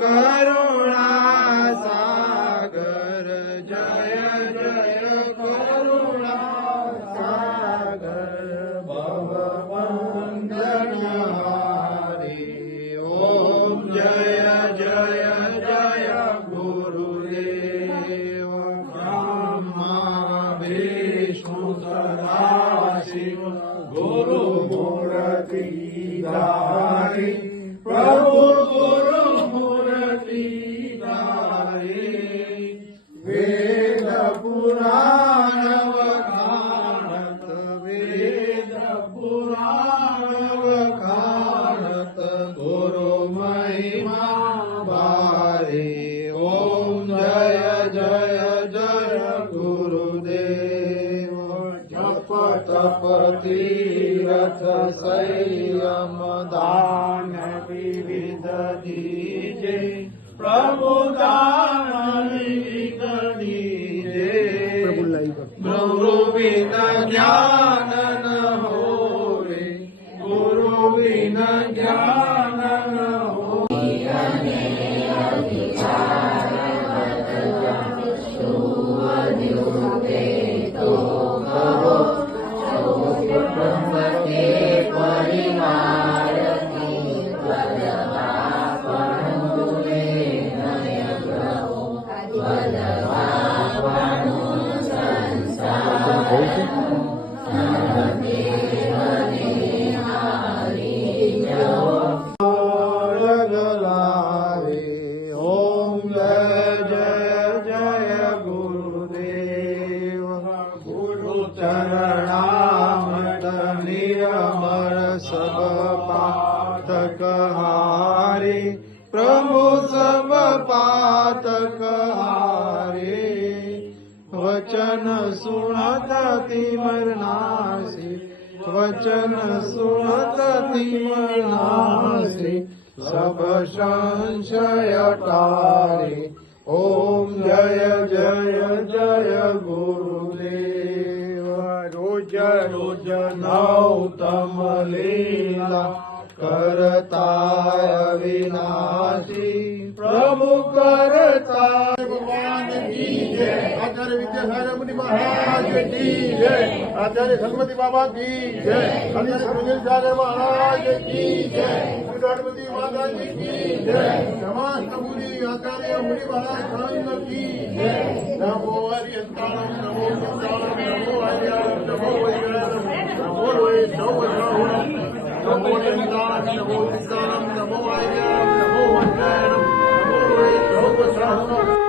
કરુણા સાગર, જય જય કરુણા સાગર, ભવબંધનહારી. ઓમ જય જય જય ગુરુદેવ બ્રહ્મા વિષ્ણુ સદાશિવ ગુરુ મૂર્તિ ધારી. પ્રભુ ગુરુ મૂર્તિ ધારી. વેદ પુરાણ વખાણત, વેદ પુરાણ વખાણત, ગુરુ મહિમા ભારે. ઓમ જય જય જય ગુરુદેવ. જપ તપ તીરથ સંયમ દાન વિવિધ દીજે, પ્રભુ દાન વિવિધ દીજે. ગુરુ બિન જ્ઞાન ન હોય, ગુરુ બિન જ્ઞાન ન હોય. ઓમ જય જય જય ગુરુદેવ. ગુરુ ચરણામૃત નિરમર સબ પાઠક હારે વચન સુણત તિમરનાસી વચન સુણત તિમરનાસી સબ સંશય ટારે ઓમ જય જય જય ગુરુદેવ રોજ રોજ નૌતમ લીલા કરતા વિનાશી પ્રભુ કરતા ભગવાન કી જય આચાર્ય વિદ્યાસાગર મુનિ મહારાજ કી જય આચાર્ય સરસ્વતી બાબા કી જય આચાર્ય સુનિલ સાગર મહારાજ કી જય ગણપતિ માતાજી કી જય નમસ્તે મુનિ આચાર્ય મુનિ મહારાજ સંઘ કી જય નમો હરિયંતાણમ નમો સંતાણમ નમો આર્યાણમ નમો વૈદ્યાણમ નમો વૈષ્ણવજ્ઞાણમ નમો ચંદ્રાણમ નમો વિષ્ણાણમ નમો આર્યાણમ નમો વૈદ્યાણમ નમો વૈષ્ણવજ્ઞાણમ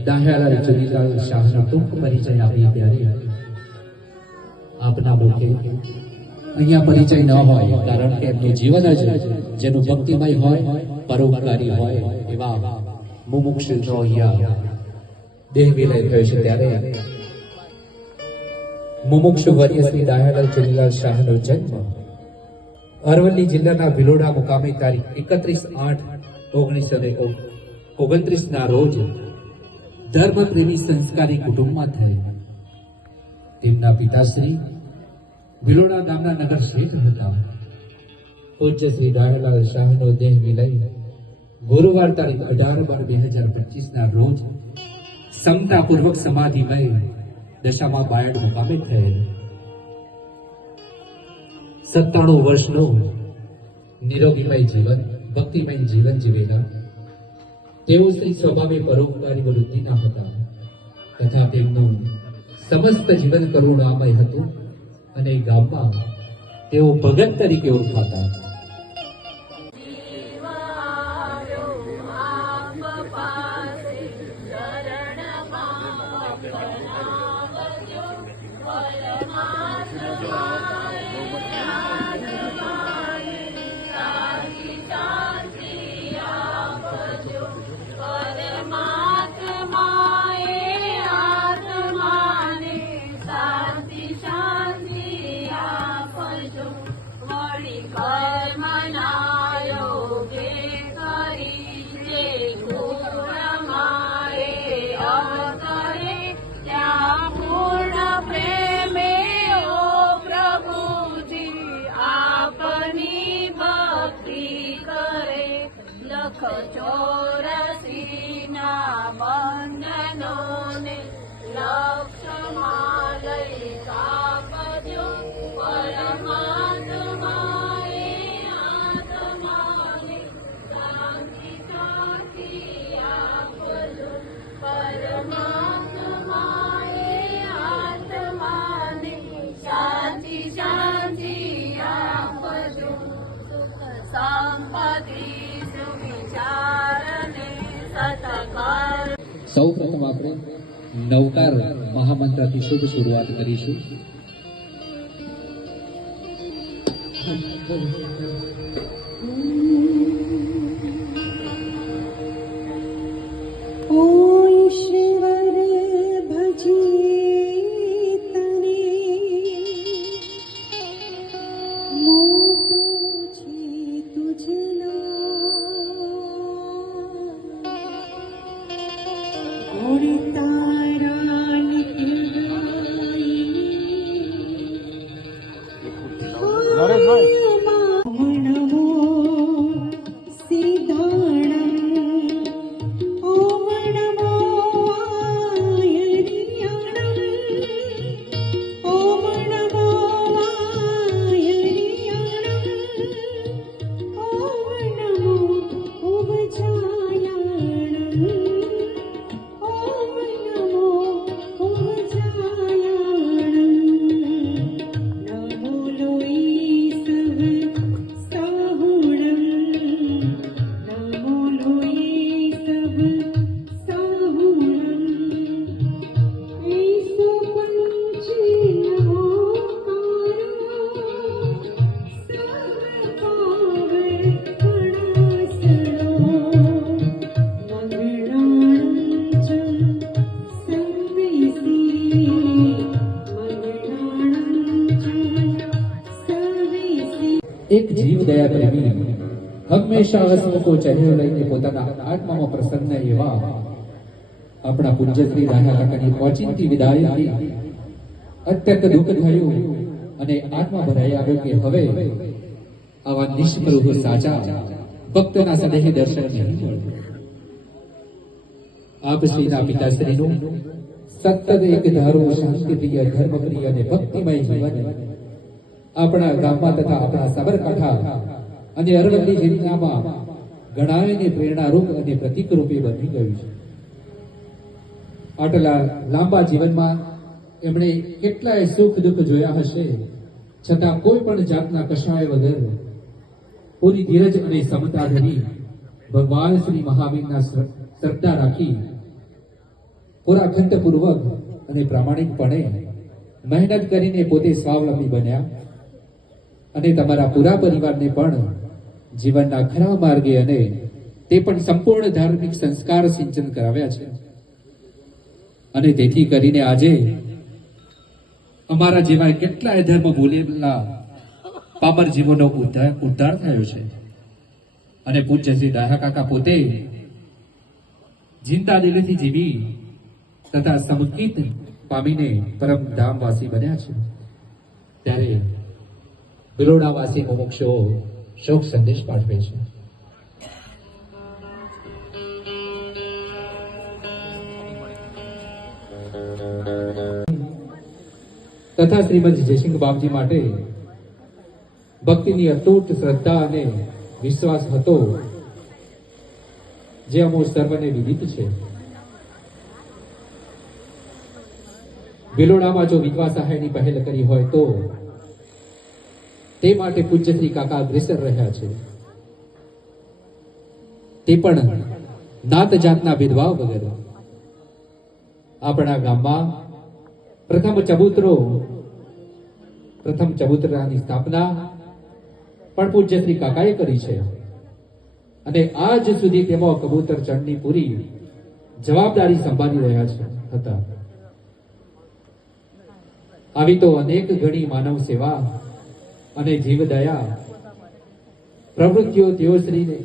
દાહ્યાલાલ ચુનીલાલ શાહનો ટૂંક પરિચય આપીએ ત્યારે આપના મુખે અહીંયા પરિચય ન હોય, કારણ કે એમનું જીવન જ જેનું ભક્તિમય હોય, પરોપકારી હોય એવા મુમુક્ષુનો અહીંયા દેહ વિલય થયો છે. ત્યારે મુમુક્ષુ વર્ય શ્રી દાહ્યાલાલ ચુનીલાલ શાહનો જન્મ અરવલ્લી જિલ્લાના ભિલોડા મુકામે તારીખ 31/8/1929 ના રોજ ધર્મપ્રેમી સંસ્કારી કુટુંબમાં થયેલ. તેમના પિતાશ્રી ભિલોડા ગામના નગર શેઠ હતા. પૂજ્ય શ્રી દાહ્યાલાલ શાહનો દેહ વિલય ગુરુવાર તારીખ 18/12/2025 ના રોજ સમતાપૂર્વક સમાધિમય દશામાં બાયડ મુકામે થયેલ. 97 વર્ષનું નિરોગીમય જીવન, ભક્તિમય જીવન જીવેલા તેઓ શ્રી સ્વભાવે પરોપકારી વૃત્તિના હતા તથા તેમનું સમસ્ત જીવન કરુણામય હતું અને ગામમાં તેઓ ભગત તરીકે ઓળખાતા. ચોરસીના બંધનોને લક્ષમાં લઈ કાપજો પરમાત્માએ આત્માને શાંતિ શાંતિ આપજો પરમાત્માએ આત્માને શાંતિ શાંતિ આપજો સુખ સંપત્તિ સૌ પ્રથમ આપણે નવકાર મહામંત્રથી શુભ શરૂઆત કરીશું. એક જીવ દયા પ્રેમી હંમેશા હસમુખો ચહેરો લઈને પોતાના આત્મામાં પ્રસન્ન એવા આપણા પૂજ્ય શ્રી દાહ્યા કાકાની ઓચિંતી વિદાયથી અત્યંત દુઃખ થયું અને આત્મા ભરાઈ આવ્યો કે હવે આવા નિષ્પૃહ સાચા ભક્તના સદેહ દર્શન નહીં મળે. આપ શ્રીના પિતાશ્રીનું સતત એક ધારું શાંતિપ્રિય ધર્મપ્રિય અને ભક્તિમય જીવન આપણા ગામમાં તથા આપણા સાબરકાંઠા અને અરવલ્લી જિલ્લામાં ઘણાને પ્રેરણારૂપ અને પ્રતીક રૂપે બની ગયું છે. આટલા લાંબા જીવનમાં એમણે કેટલાય સુખ દુઃખ જોયા હશે, છતાં કોઈ પણ જાતના કશાય વગર પૂરી ધીરજ અને સમતા ધરી ભગવાન શ્રી મહાવીરના શ્રદ્ધા રાખી પૂરા ખંતપૂર્વક અને પ્રામાણિકપણે મહેનત કરીને પોતે સ્વાવલંબી બન્યા અને તમારા પૂરા પરિવારને પણ જીવનના ખરા માર્ગે અને તે પણ સંપૂર્ણ ધાર્મિક સંસ્કાર સિંચન કરાવ્યા છે. અને તેથી કરીને આજે અમારા જેવા કેટલાય ધર્મ ભૂલેલા પામર જીવોનો ઉદ્ધાર થયો છે. અને પૂજ્ય શ્રી ડાહા કાકા પોતે જિંદા દિલથી જીવી તથા સમકિત પામીને પરમ ધામવાસી બન્યા છે. ત્યારે બિલોડાવાસી મુમુક્ષુઓ શોક સંદેશ પાઠવે છે. તથા શ્રીમદ જયસિંહ બાપજી માટે ભક્તિની અતૂટ શ્રદ્ધા અને વિશ્વાસ હતો, જે અમો સર્વને વિદિત છે. બિલોડામાં જો વિધવા સહાયની પહેલ કરી હોય તો તે માટે પૂજ્ય શ્રી કાકા અગ્રેસર રહ્યા છે. તે પણ નાત જાતના ભેદભાવ વગર. આપણા ગામમાં પ્રથમ ચબૂતરાની સ્થાપના પણ પૂજ્ય શ્રી કાકાએ કરી છે. અને આજ સુધી તેમાં કબૂતર ચણની પૂરી જવાબદારી સંભાળી રહ્યા હતા. આવી તો અનેક ઘણી માનવ સેવા અને જીવદયા પ્રવૃત્તિઓ તેઓ શ્રીને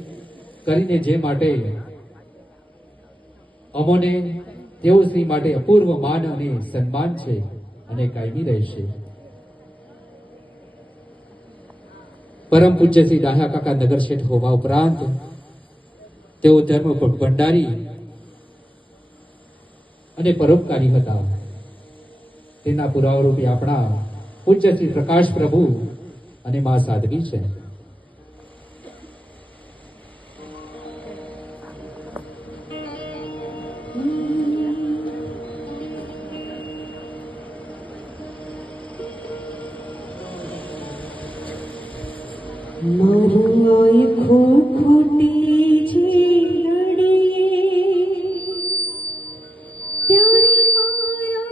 કરીને જે માટે અમોને તેઓ શ્રી માટે અપૂર્વ માન અને સન્માન છે અને કાયમી રહેશે. પરમ પૂજ્ય શ્રી ડાહા કાકા નગર શેઠ હોવા ઉપરાંત તેઓ ધર્મ ભંડારી અને પરોપકારી હતા. તેના પુરાવા રૂપી આપણા પૂજ્ય શ્રી પ્રકાશ પ્રભુ અને મા સાધ્વી છે. મારું આખું ખોટી છે લડીએ, ત્યારે મારા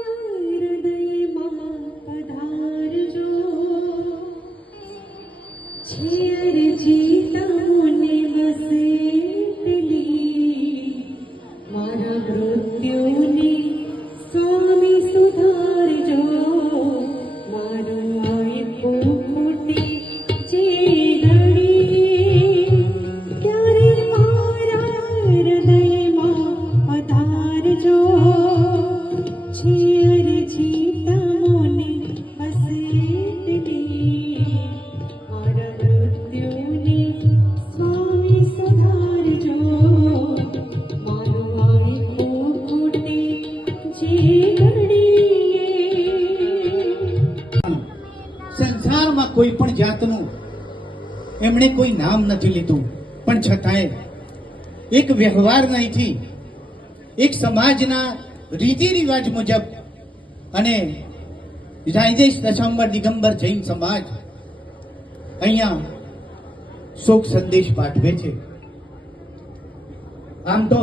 હૃદયમાં પધારજો. છે અરજી તમને બસે એટલી, મારા મૃત્યુને સ્વામી સુધારજો. મારું આખું ખોટી છે લડીએ, ત્યારે મારા હૃદયમાં પધારજો. છે અરજી તમને બસે એટલી, મારા મૃત્યુને સ્વામી સુધારજો. મારું આખું ખોટી છે લડીએ. સંસારમાં કોઈ પણ જાતનું એમણે કોઈ નામ નથી લીધું, પણ છતાંય એક વ્યવહાર નહીંથી, એક સમાજના રીતિ રિવાજ મુજબ અને રાજેશ દશાંબર દિગંબર જૈન સમાજ અહીંયા શોક સંદેશ પાઠવે છે. આમ તો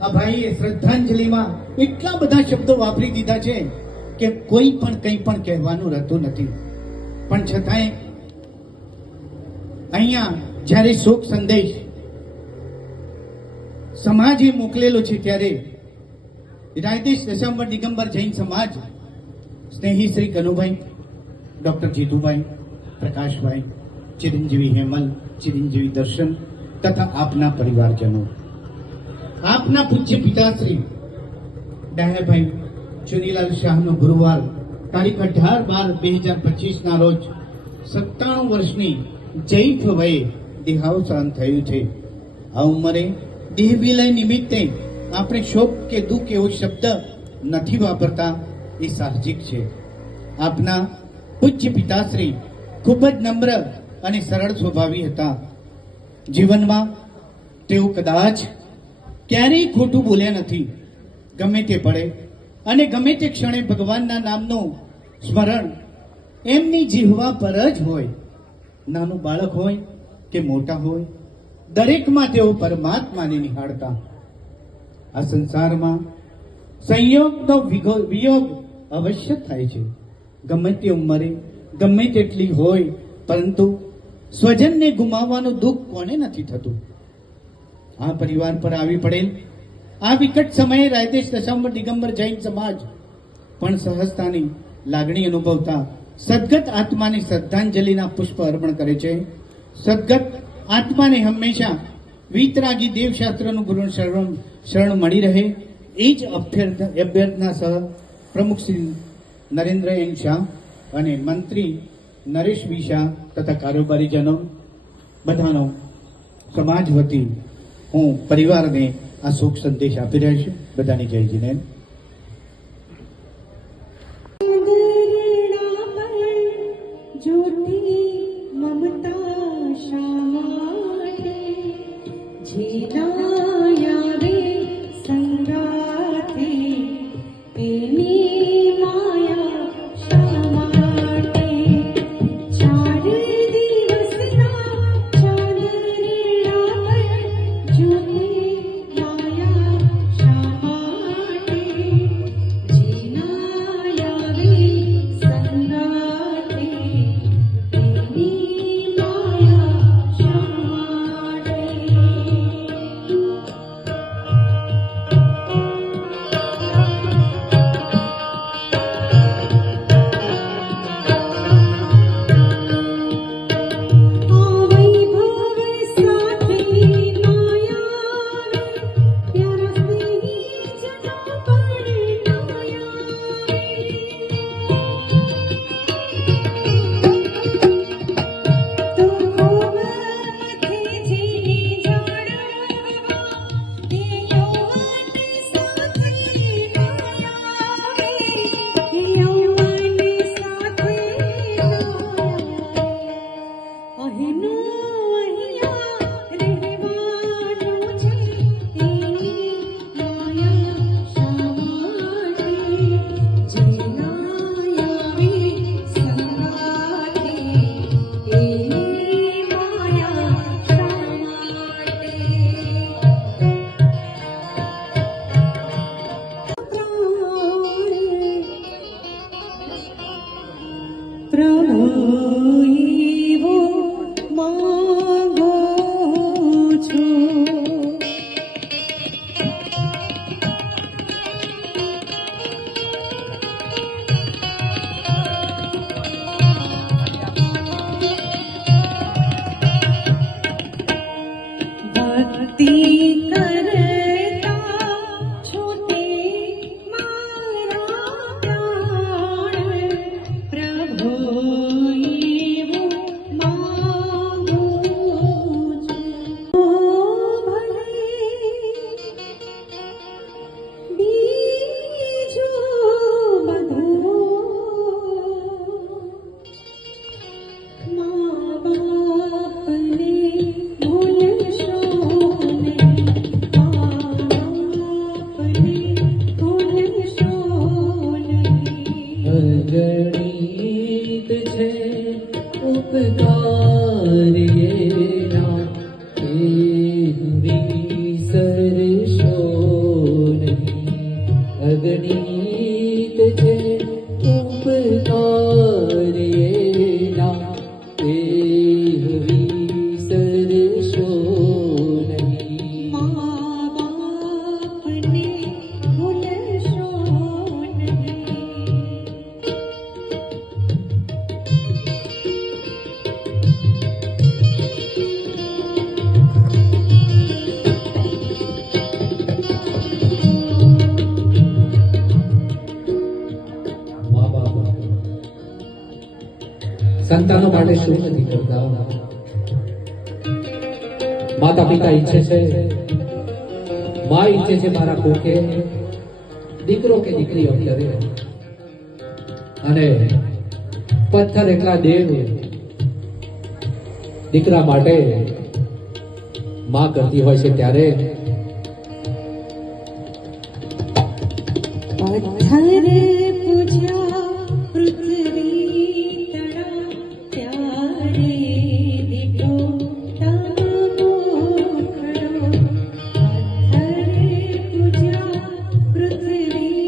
આ ભાઈએ શ્રદ્ધાંજલિમાં એટલા બધા શબ્દો વાપરી દીધા છે કે કોઈ પણ કંઈ પણ કહેવાનું રહેતું નથી. પણ છતાંય અહીંયા જ્યારે શોક સંદેશ સમાજે મોકલેલો છે, ત્યારે રાજેશ દશાંબર દિગંબર જૈન સમાજ સ્નેહી શ્રી કનુભાઈ, ડોક્ટર જીતુભાઈ, પ્રકાશભાઈ, ચિરંજીવી હેમલ, ચિરંજીવી દર્શન તથા આપના પરિવારજનો, આપના પૂજ્ય પિતાશ્રી ડાયાભાઈ ચુનીલાલ શાહનો ગુરુવાર તારીખ 18/12/2025 ના રોજ 97 વર્ષની જૈફ વયે દેહાવસાન થયું છે. આ ઉંમરે દેહ વિલય નિમિત્તે આપણે શોક કે દુઃખ એવો શબ્દ નથી વાપરતા, એ સાહજિક છે. આપના પૂજ્ય પિતાશ્રી ખૂબ જ નમ્ર અને સરળ સ્વભાવી હતા. જીવનમાં તેઓ કદાચ ક્યારેય ખોટું બોલ્યા નથી. ગમે તે પડે અને ગમે તે ક્ષણે ભગવાનના નામનું સ્મરણ એમની જીહવા પર જ હોય. નાનું બાળક હોય કે મોટા હોય, દરેકમાં તેઓ પરમાત્માને નિહાળતા. આ સંસારમાં સંયોગનો વિયોગ અવશ્ય થાય છે. ગમે તે ઉંમરે, ગમે તેટલી હોય, પરંતુ સ્વજનને ગુમાવવાનું દુઃખ કોને નથી થતું? આ પરિવાર પર આવી પડેલ આ વિકટ સમયે રાયદેશ દશાંબર દિગંબર જૈન સમાજ પણ સહજતાની લાગણી અનુભવતા સદગત આત્માની શ્રદ્ધાંજલિના પુષ્પ અર્પણ કરે છે. સદગત આત્માને હંમેશા વિતરાગી દેવશાસ્ત્રનું ગુરુ શરણ મળી રહે એ જ અભ્યર્થના સહ પ્રમુખ શ્રી નરેન્દ્ર એન શાહ અને મંત્રી નરેશ વી શાહ તથા કારોબારીજનો બધાનો સમાજ વતી હું પરિવારને આ શોક સંદેશ આપી રહ્યો છું. બધાની જય જીનેન્દ્ર. ज्योति ममता शामाटे जीनायावे संगाथे एनी माया शामाटे चार दिवसना चांदरेड़ा पर ज्योति माया शामाटे जीनायावे संगाथे एनी माया शामाटे प्रभु एवो मागो छो भक्ति करता छोटे मारा प्राण प्रभु एवो मागो छो भले बीजो बधो माँ बापने भूलशो नहीं, माँ बापने भूलशो नहीं। અગણિત છે ઉપકાર એના, એ વિસરશો નહીં. અગણિત છે ઉપકાર એના, એ વિસરશો નહીં. माँ बापने भूलशो नहीं। મા બાપ સંતાનો માટે શું નથી કરતા? માતા પિતા ઈચ્છે છે, મા ઈચ્છે છે મારા કોકે દીકરો કે દીકરી અવતરે, અને પથ્થર એકલા દેવ દીકરા માટે મા કરતી હોય છે. ત્યારે पत्थर पूजा पृथ्वी तड़ा प्यारे दिखो तमो खड़ो पत्थर पूजा पृथ्वी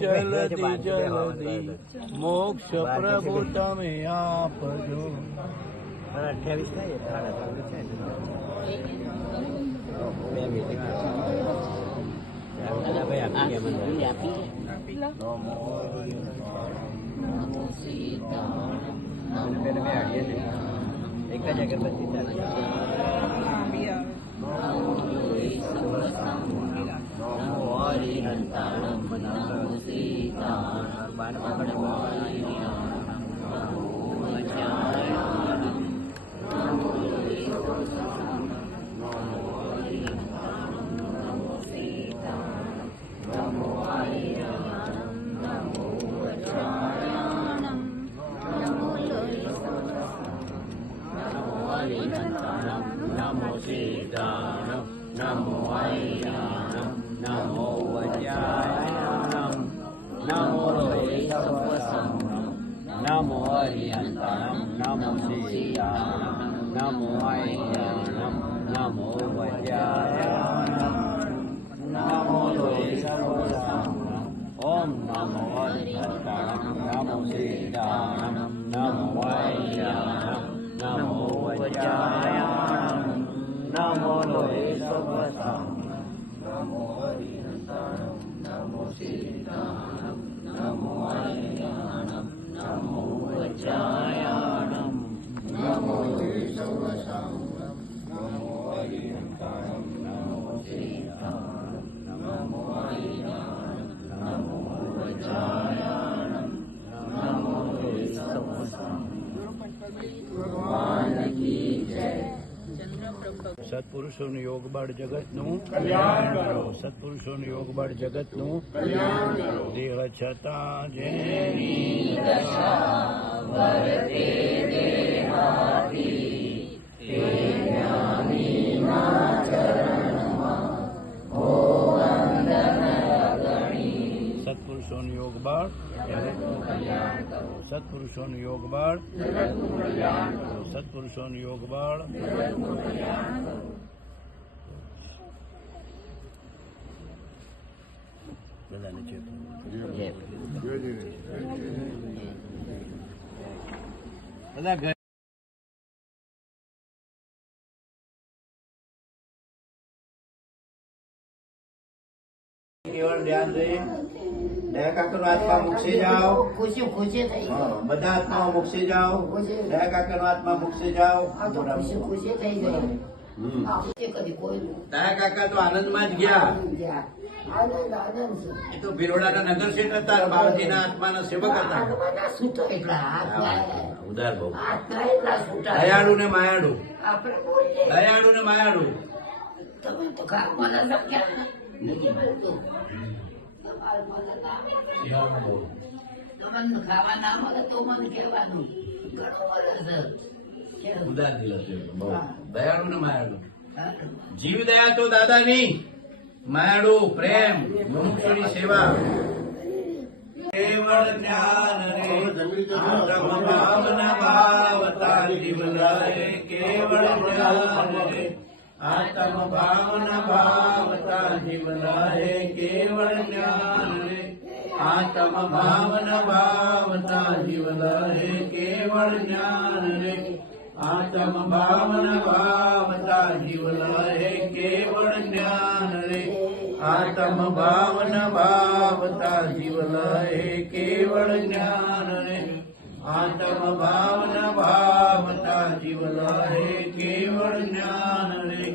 જલ્દી જલ્દી મોક્ષ પ્રભુ તમે આપજો. એક જ અગરબત્તી ચાલે. નમો સીતારામ નમો હરિયાણમ નમો વજ્રાયણમ નમો લોહિતવસમ નમો હરિયંતરમ નમો સીતારામ નમો હરિયાણમ નમો વજ્રાયણમ નમો લોહિતવસમ ઓમ નમો હરિયંતરમ નમો સીતારામ નમો હરિયાણમ નમો વજ્રાયણમ નમો લોહિતવસમ નમો હરિયંતરમ નમો સીતારામ નમો હરિયાણમ નમો વજ્રાયણમ નમો લોહિતવસમ નમો હરિયંતરમ નમો સીતારામ નમો હરિયાણમ નમો વજ્રાયણમ નમો લોહિતવસમ. ભગવાન કી જય. સત્પુરુષોનું યોગ બળ જગતનું કલ્યાણ કરો. સત્પુરુષોનું યોગ બળ જગતનું કલ્યાણ કરો. દેહ છતાં જેની દશા વર્તે દેહાતી તે જ્ઞાનીના ચરણમાં હો વંદન અગણી. સત્પુરુષોનું યોગ બળ જગતનું કલ્યાણ કરો. સત્પુરુષોનું યોગ બળ જગતનું કલ્યાણ કરો. સત્પુરુષોનું યોગ બળ જગતનું કલ્યાણ કરો. બધાને ચેપ. બધા ઘર કેવળ ધ્યાન રહે. દયા કાકાનો આત્મા મોક્ષે જાઓ. હા, બધા આત્માઓ મોક્ષે જાઓ. દયા કાકાનો આત્મા મોક્ષે જાઓ. દયા કાકા તો આનંદમાં જ ગયા. એ તો ભિલોડાના નગર શેઠ હતા. બાવાજીના આત્માના સેવક હતા. ઉદાર બહુ. દયાળુ ને માયાળુ. દયાળુ ને માયાળુ. ઉદાર દિલ હતું. દયાળુ ને માયાળુ. જીવ દયા તો દાદાની. માયાળુ પ્રેમ મનુષ્યની સેવા. કેવળ જ્ઞાન રે આત્મ ભાવના ભાવતા જીવ લહે. કેવળ જ્ઞાન રે આત્મ ભાવના ભાવતા જીવ લહે. કેવળ જ્ઞાન રે આત્મ ભાવના ભાવતા જીવ લહે. કેવળ જ્ઞાન રે આત્મ ભાવના ભાવતા જીવ લહે. કેવળ જ્ઞાન રે આત્મ ભાવના ભાવતા જીવ લહે. કેવળ જ્ઞાન રે આત્મ ભાવના ભાવતા જીવ લહે. કેવળ જ્ઞાન રે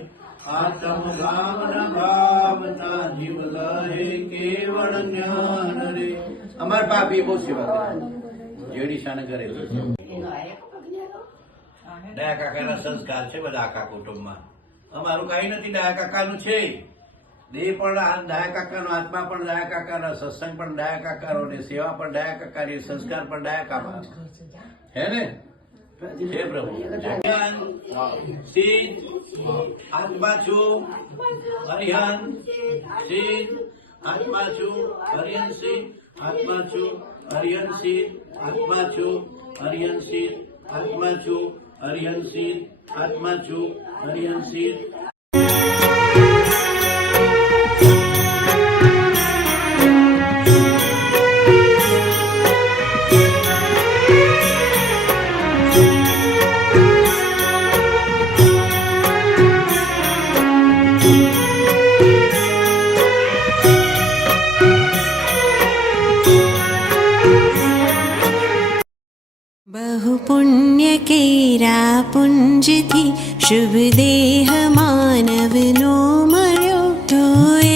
આત્મ ભાવના ભાવતા જીવ લહે. કેવળ જ્ઞાન રે. અમાર પાપી બહુ સેવા કરી. જેડી શાને કરેલી. દયા કાકાના સંસ્કાર છે બધા આખા કુટુંબમાં. અમારું કઈ નથી. દયા કાકાનું છે. દેહ પણ દયા કાકાનો, આત્મા પણ દયા કાકાનો, સત્સંગ પણ દયા કાકાનો, ને સેવા પણ દયા કાકાની, સંસ્કાર પણ દયા કાકા. હે ને? હે પ્રભુ. સિદ્ધ આત્મા છું. હરિહન સિદ્ધ આત્મા છું. હરિહન સિદ્ધ આત્મા છું. હરિહન સિદ્ધ આત્મા છું. હરિહન સિદ્ધ આત્મા છું. હરિહન સિદ્ધ આત્મા છું. હરિહન સિદ્ધ આજથી શુભ દેહ માનવનો મળ્યો તો એ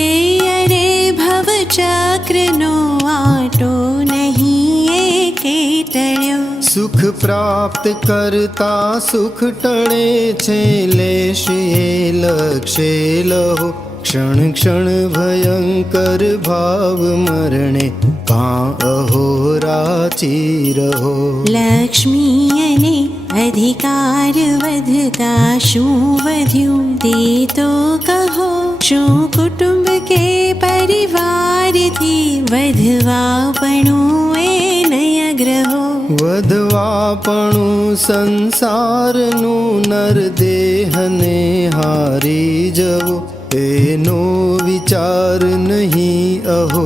અરે ભવચક્રનો આટો નહીં એકે ટળ્યો. સુખ પ્રાપ્ત કરતા સુખ ટળે છે, લેશ એ લક્ષે લહો ક્ષણ ક્ષણ ભયંકર ભાવ મરણે કાં અહોરાચી રહો. લક્ષ્મી અને અધિકાર વધતા શું વધ્યું તે તો કહો. શું કુટુંબ કે પરિવારથી વધવાપણું એ નયગ્રહો. વધવાપણું સંસારનું નરદેહને હારી જવો એનો વિચાર નહીં અહો,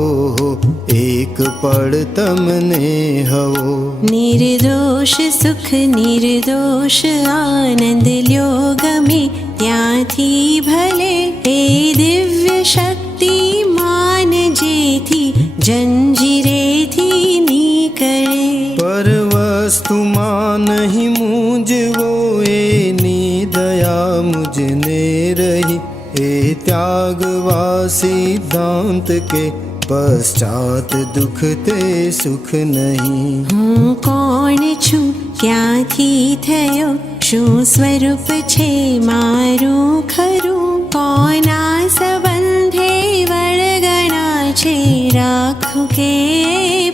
એક પળ તમને હવો. નિર્દોષ સુખ નિર્દોષ આનંદ લ્યો ગમે ત્યાંથી ભલે એ દિવ્ય શક્તિ માન જેથી જંજીરેથી નીકળે. પર વસ્તુમાં નહીં મૂંઝવો એની દયા મુજને રહી એ ત્યાગવા સિદ્ધાંત કે પશ્ચાત દુઃખ તે સુખ નહીં. હું કોણ છું ક્યાંથી થયો શું સ્વરૂપ છે મારું ખરું. કોના સંબંધે વળગણા છે રાખું કે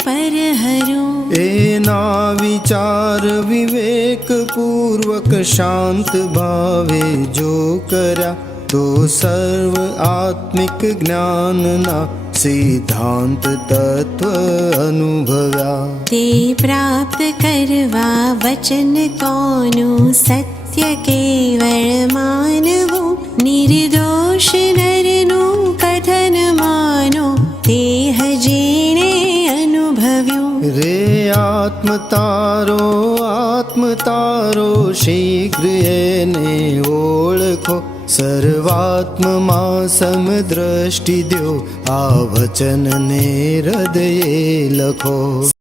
પરહરું. એના વિચાર વિવેકપૂર્વક શાંત ભાવે જો કર્યા તો સર્વ આત્મિક જ્ઞાનના સિદ્ધાંત તત્વ અનુભવ્યા. તે પ્રાપ્ત કરવા વચન કોનું સત્ય કેવળ માનવું. નિર્દોષ નરનું કથન માનો તે જેણે અનુભવ્યું. રે આત્મતારો શીઘ્ર એને ઓળખો. સર્વાત્મમાં સમદ્રષ્ટિ દ્યો આ વચનને હૃદયે લખો.